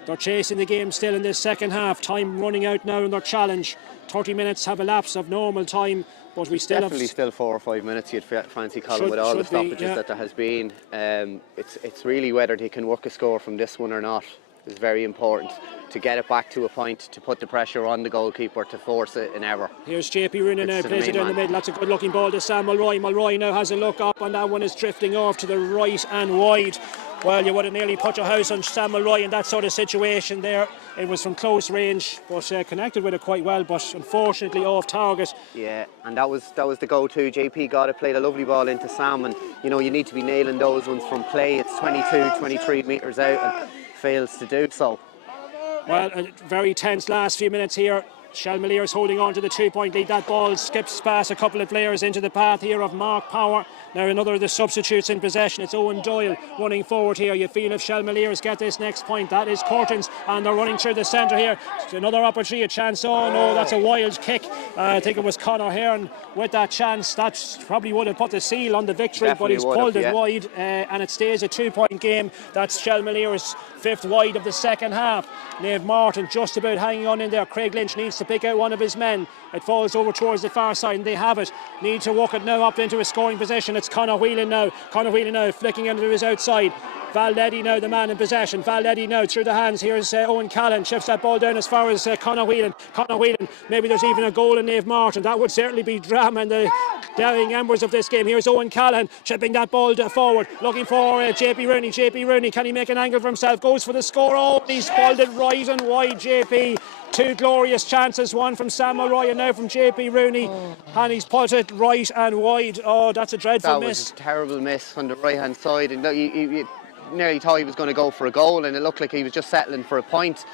They're chasing the game still in this second half. Time running out now in their challenge. 30 minutes have elapsed of normal time, but we still definitely still 4 or 5 minutes you'd fancy, Colin, with all the stoppages that there has been. It's really whether they can work a score from this one or not is very important, to get it back to a point, to put the pressure on the goalkeeper to force it an error. Here's JP Rooney now, plays it down the middle. That's a good looking ball to Sam Mulroy. Mulroy now has a look up, and that one is drifting off to the right and wide. Well, you would have nearly put your house on Sam Mulroy in that sort of situation there. It was from close range, but connected with it quite well, but unfortunately off target. Yeah, and that was the go-to. JP got it, played a lovely ball into Sam, and you know you need to be nailing those ones from play. It's 22, 23 metres out and fails to do so. Well, a very tense last few minutes here. Shelmaliers holding on to the 2-point lead. That ball skips past a couple of players into the path here of Mark Power. Now another of the substitutes in possession. It's Owen Doyle running forward here. You feel if Shelmaliers get this next point, that is Curtains, and they're running through the centre here. It's another opportunity, a chance. Oh no, that's a wild kick. I think it was Conor Hearn with that chance. That probably would have put the seal on the victory, Definitely but he's pulled it wide, and it stays a 2-point game. That's Shelmaliers' 5th wide of the second half. Niamh Martin just about hanging on in there. Craig Lynch needs to pick out one of his men. It falls over towards the far side, and they have it. Need to walk it now up into a scoring position. It's Conor Whelan now. Conor Whelan now flicking into his outside. Val Leddy now the man in possession. Val Leddy now through the hands. Here's Owen Callan. Shifts that ball down as far as Conor Whelan. Conor Whelan. Maybe there's even a goal in Niamh Martin. That would certainly be drama in the dying embers of this game. Here's Owen Callan chipping that ball forward. Looking for JP Rooney. JP Rooney. Can he make an angle for himself? Goes for the score. Oh, he's balled it right and wide, JP. 2 glorious chances, one from Sam Mulroy and now from JP Rooney, and he's put it right and wide. Oh, that's a dreadful miss. That was a terrible miss on the right hand side, and you nearly thought he was going to go for a goal, and it looked like he was just settling for a point,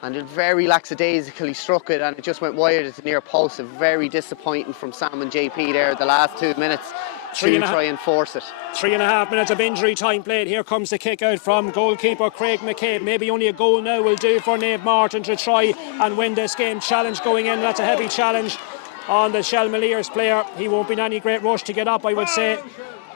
and it very lackadaisically struck it, and it just went wide at the near post. Very disappointing from Sam and JP there the last 2 minutes. to try and force it. 3.5 minutes of injury time played. Here comes the kick out from goalkeeper Craig McCabe. Maybe only a goal now will do for Naomh Martin to try and win this game. Challenge going in. That's a heavy challenge on the Shelmaliers player. He won't be in any great rush to get up, I would say,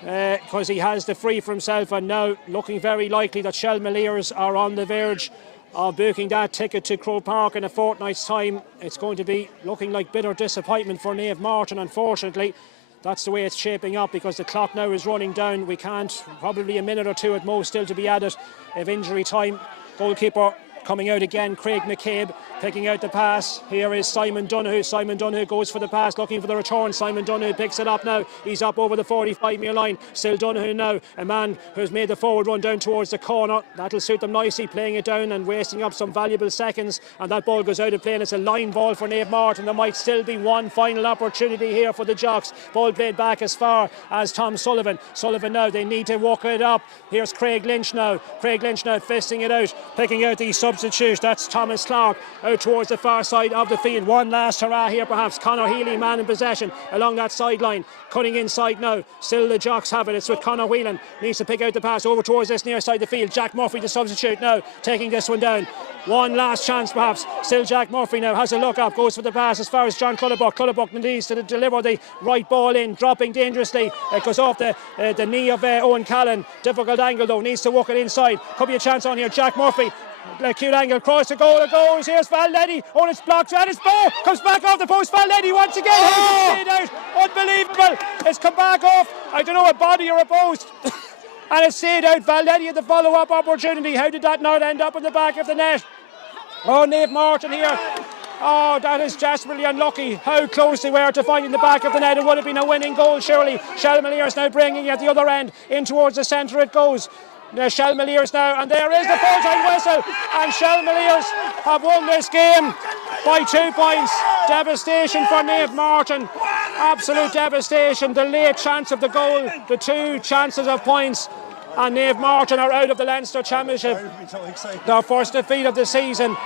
because he has the free for himself, and now looking very likely that Shelmaliers are on the verge of booking that ticket to Croke Park in a fortnight's time. It's going to be looking like bitter disappointment for Naomh Martin, unfortunately. That's the way it's shaping up, because the clock now is running down. We can't, probably a minute or two at most still to be added of injury time. Goalkeeper coming out again, Craig McCabe picking out the pass. Here is Simon Donoghue. Simon Donoghue goes for the pass, looking for the return. Simon Donoghue picks it up now. He's up over the 45-metre line. Still Donoghue now, a man who's made the forward run down towards the corner. That'll suit them nicely, playing it down and wasting up some valuable seconds. And that ball goes out of play, and it's a line ball for Naomh Martin. There might still be one final opportunity here for the Jocks. Ball played back as far as Tom Sullivan. Sullivan now, they need to walk it up. Here's Craig Lynch now. Craig Lynch now fisting it out, picking out the substitute. That's Thomas Clark out towards the far side of the field. One last hurrah here perhaps. Conor Healy, man in possession along that sideline. Cutting inside now. Still the Jocks have it. It's with Conor Whelan. Needs to pick out the pass over towards this near side of the field. Jack Murphy, the substitute now, taking this one down. One last chance perhaps. Still Jack Murphy now has a look up. Goes for the pass as far as John Clutterbuck. Clutterbuck needs to deliver the right ball in. Dropping dangerously. It goes off the knee of Owen Callan. Difficult angle though. Needs to walk it inside. Could be a chance on here. Jack Murphy. Acute angle, cross the goal, it goes. Here's Valdetti. Oh, it's blocked, and it's ball comes back off the post. Valdetti once again. Stayed out. Unbelievable. It's come back off, I don't know, a body or a post. And it's stayed out. Valdetti at the follow-up opportunity. How did that not end up in the back of the net? Oh, Naomh Martin here. Oh, that is desperately unlucky. How close they were to finding the back of the net. It would have been a winning goal, surely. Shelmaliers now bringing it at the other end. In towards the centre it goes. Shelmaliers now, and there is the full-time whistle, and Shelmaliers have won this game by 2 points. Devastation for Naomh Martin, absolute devastation. The late chance of the goal, the 2 chances of points, and Naomh Martin are out of the Leinster Championship. Their first defeat of the season,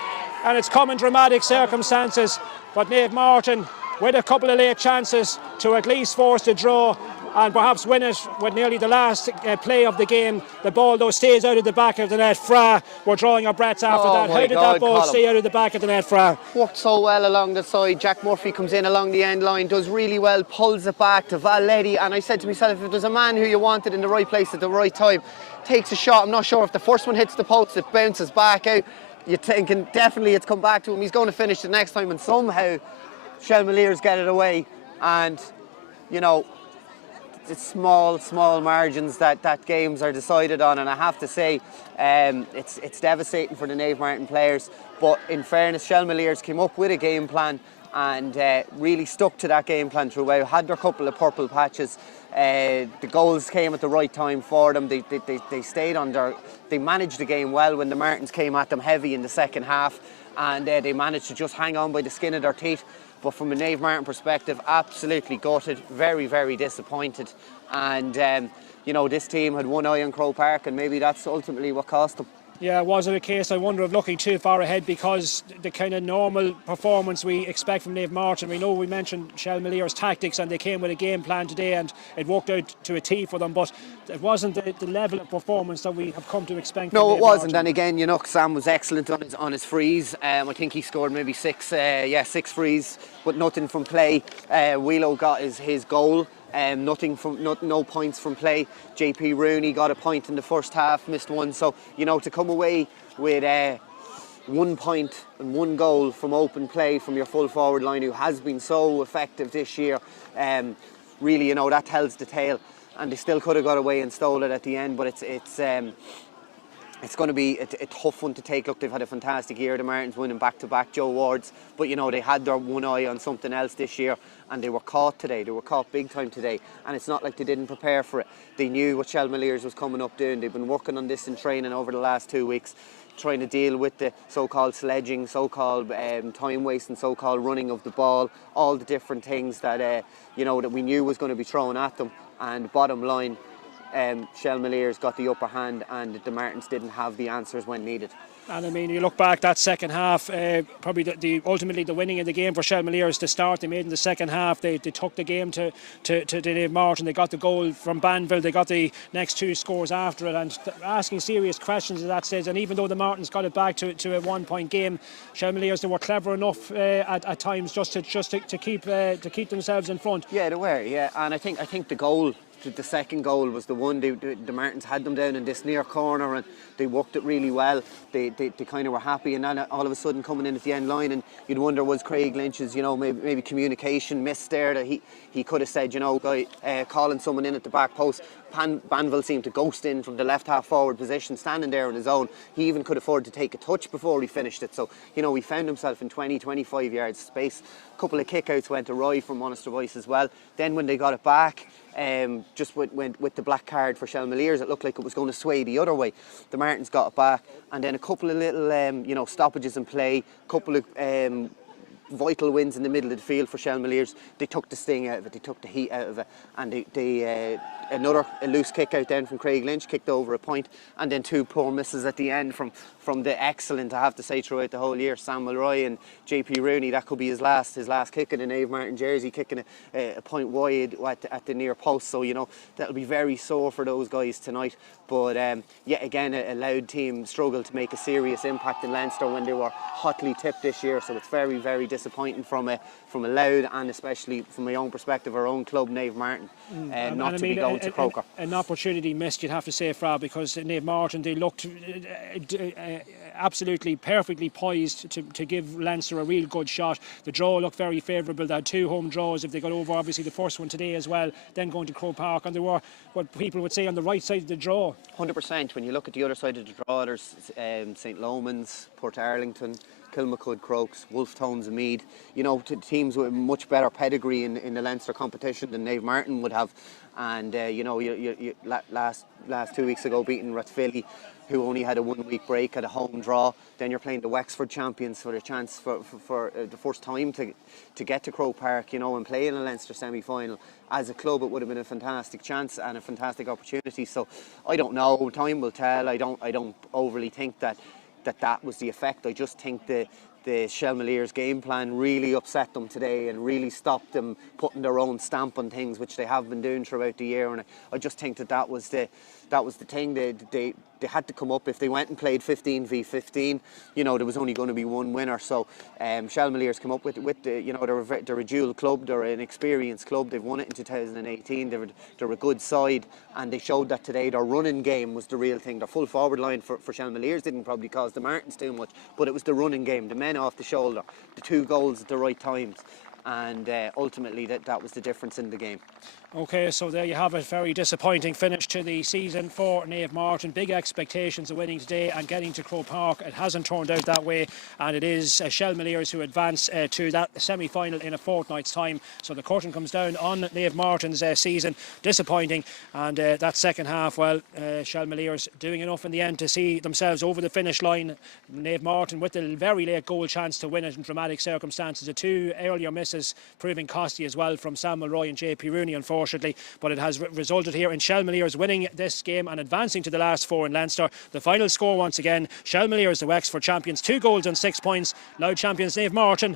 and it's come in dramatic circumstances, but Naomh Martin with a couple of late chances to at least force the draw and perhaps win it with nearly the last play of the game. The ball though stays out of the back of the net. Fra were drawing our breaths after that. How did that ball stay out of the back of the net, Fra? Worked so well along the side. Jack Murphy comes in along the end line, does really well, pulls it back to Valdetti, and I said to myself, if there's a man who you wanted in the right place at the right time, takes a shot. I'm not sure if the first one hits the post, it bounces back out. You're thinking definitely it's come back to him. He's going to finish the next time, and somehow Shelmaliers get it away. And you know, it's small margins that games are decided on, and I have to say it's devastating for the Naomh Martin players. But in fairness, Shelmaliers came up with a game plan and really stuck to that game plan throughout. Had their couple of purple patches. The goals came at the right time for them. They stayed under. They managed the game well when the Martins came at them heavy in the second half, and they managed to just hang on by the skin of their teeth. But from a Naomh Martin perspective, absolutely gutted, very, very disappointed. And, you know, this team had one eye on Croke Park, and maybe that's ultimately what cost them. Yeah, was it a case, I wonder, of looking too far ahead, because the kind of normal performance we expect from Naomh Martin, we know we mentioned Shelmaliers' tactics and they came with a game plan today and it worked out to a T for them, but it wasn't the level of performance that we have come to expect from No, it Naomh wasn't. Martin. And again, you know, Sam was excellent on his frees. I think he scored maybe six frees, but nothing from play. Wheelo got his goal. No points from play. JP Rooney got a point in the first half, missed one. So, you know, to come away with 1 point and 1 goal from open play from your full forward line, who has been so effective this year, really, you know, that tells the tale. And they still could have got away and stole it at the end, but it's going to be a tough one to take. Look, they've had a fantastic year, the Martins winning back-to-back Joe Wards, but you know, they had their one eye on something else this year, and they were caught today. They were caught big time today, and it's not like they didn't prepare for it. They knew what Shelmaliers was coming up doing. They've been working on this in training over the last 2 weeks, trying to deal with the so-called sledging, so-called time wasting, so-called running of the ball, all the different things that you know, that we knew was going to be thrown at them. And bottom line, Shelmaliers got the upper hand, and the Martins didn't have the answers when needed. And I mean, you look back that second half, probably ultimately the winning of the game for Shelmaliers to start. They made in the second half. They took the game to Dave Martin. They got the goal from Banville. They got the next 2 scores after it, and asking serious questions at that stage. And even though the Martins got it back to a 1-point game, Shelmaliers, they were clever enough at times just to keep themselves in front. Yeah, they were. Yeah, and I think the goal. The second goal was the one. The Martins had them down in this near corner and they worked it really well. They kind of were happy, and then all of a sudden coming in at the end line, and you'd wonder, was Craig Lynch's, maybe communication missed there, that he could have said, calling someone in at the back post. Banville seemed to ghost in from the left half forward position, standing there on his own. He even could afford to take a touch before he finished it. So, he found himself in 20-25 yards space. A couple of kickouts went awry from Monaster Boyce as well. Then when they got it back, just with the black card for Shelmaliers, it looked like it was going to sway the other way. The Martins got it back, and then a couple of little stoppages in play, a couple of vital wins in the middle of the field for Shelmaliers. They took the sting out of it, they took the heat out of it, and another loose kick out then from Craig Lynch, kicked over a point, and then 2 poor misses at the end from the excellent, I have to say, throughout the whole year, Sam Mulroy and JP Rooney. That could be his last kick in an Dave Martin jersey, kicking a point wide at the near post. So that'll be very sore for those guys tonight. But yet again, a Louth team struggled to make a serious impact in Leinster when they were hotly tipped this year. So it's very, very disappointing from a Louth, and especially from my own perspective, our own club, Dave Martin, not to be going to Croker. An opportunity missed, you'd have to say, Fra, because Dave Martin, they looked absolutely perfectly poised to give Leinster a real good shot. The draw looked very favourable. They had 2 home draws if they got over, obviously the first one today as well, then going to Croke Park, and they were what people would say on the right side of the draw. 100%. When you look at the other side of the draw, there's St Lomans, Port Arlington, Kilmacud, Crokes, Wolftones and Meath, teams with much better pedigree in the Leinster competition than Dave Martin would have. And you last 2 weeks ago beating Rathvilly, who only had a 1-week break, at a home draw. Then you're playing the Wexford champions for the chance for the first time to get to Croke Park, and play in a Leinster semi-final. As a club, it would have been a fantastic chance and a fantastic opportunity. So I don't know, time will tell. I don't overly think that was the effect. I just think the Shelmaliers game plan really upset them today and really stopped them putting their own stamp on things, which they have been doing throughout the year. And I just think that was the thing. They had to come up. If they went and played 15v15, there was only going to be one winner. So Shelmaliers come up with they're a dual club. They're an experienced club. They've won it in 2018. They're a good side, and they showed that today. Their running game was the real thing. Their full forward line for Shelmaliers didn't probably cause the Martins too much, but it was the running game, the men off the shoulder, the 2 goals at the right times, and ultimately that was the difference in the game. Okay, so there you have it. Very disappointing finish to the season for Dave Martin. Big expectations of winning today and getting to Croke Park. It hasn't turned out that way, and it is Shelmaliers who advance to that semi-final in a fortnight's time. So the curtain comes down on Dave Martin's season. Disappointing, and that second half, well, Shelmaliers doing enough in the end to see themselves over the finish line. Dave Martin with the very late goal chance to win it in dramatic circumstances. The 2 earlier misses proving costly as well from Sam Mulroy and JP Rooney, unfortunately. But it has resulted here in Shelmaliers winning this game and advancing to the last 4 in Leinster. The final score once again, Shelmaliers the Wexford champions, 2 goals and 6 points. Louth champions Dave Martin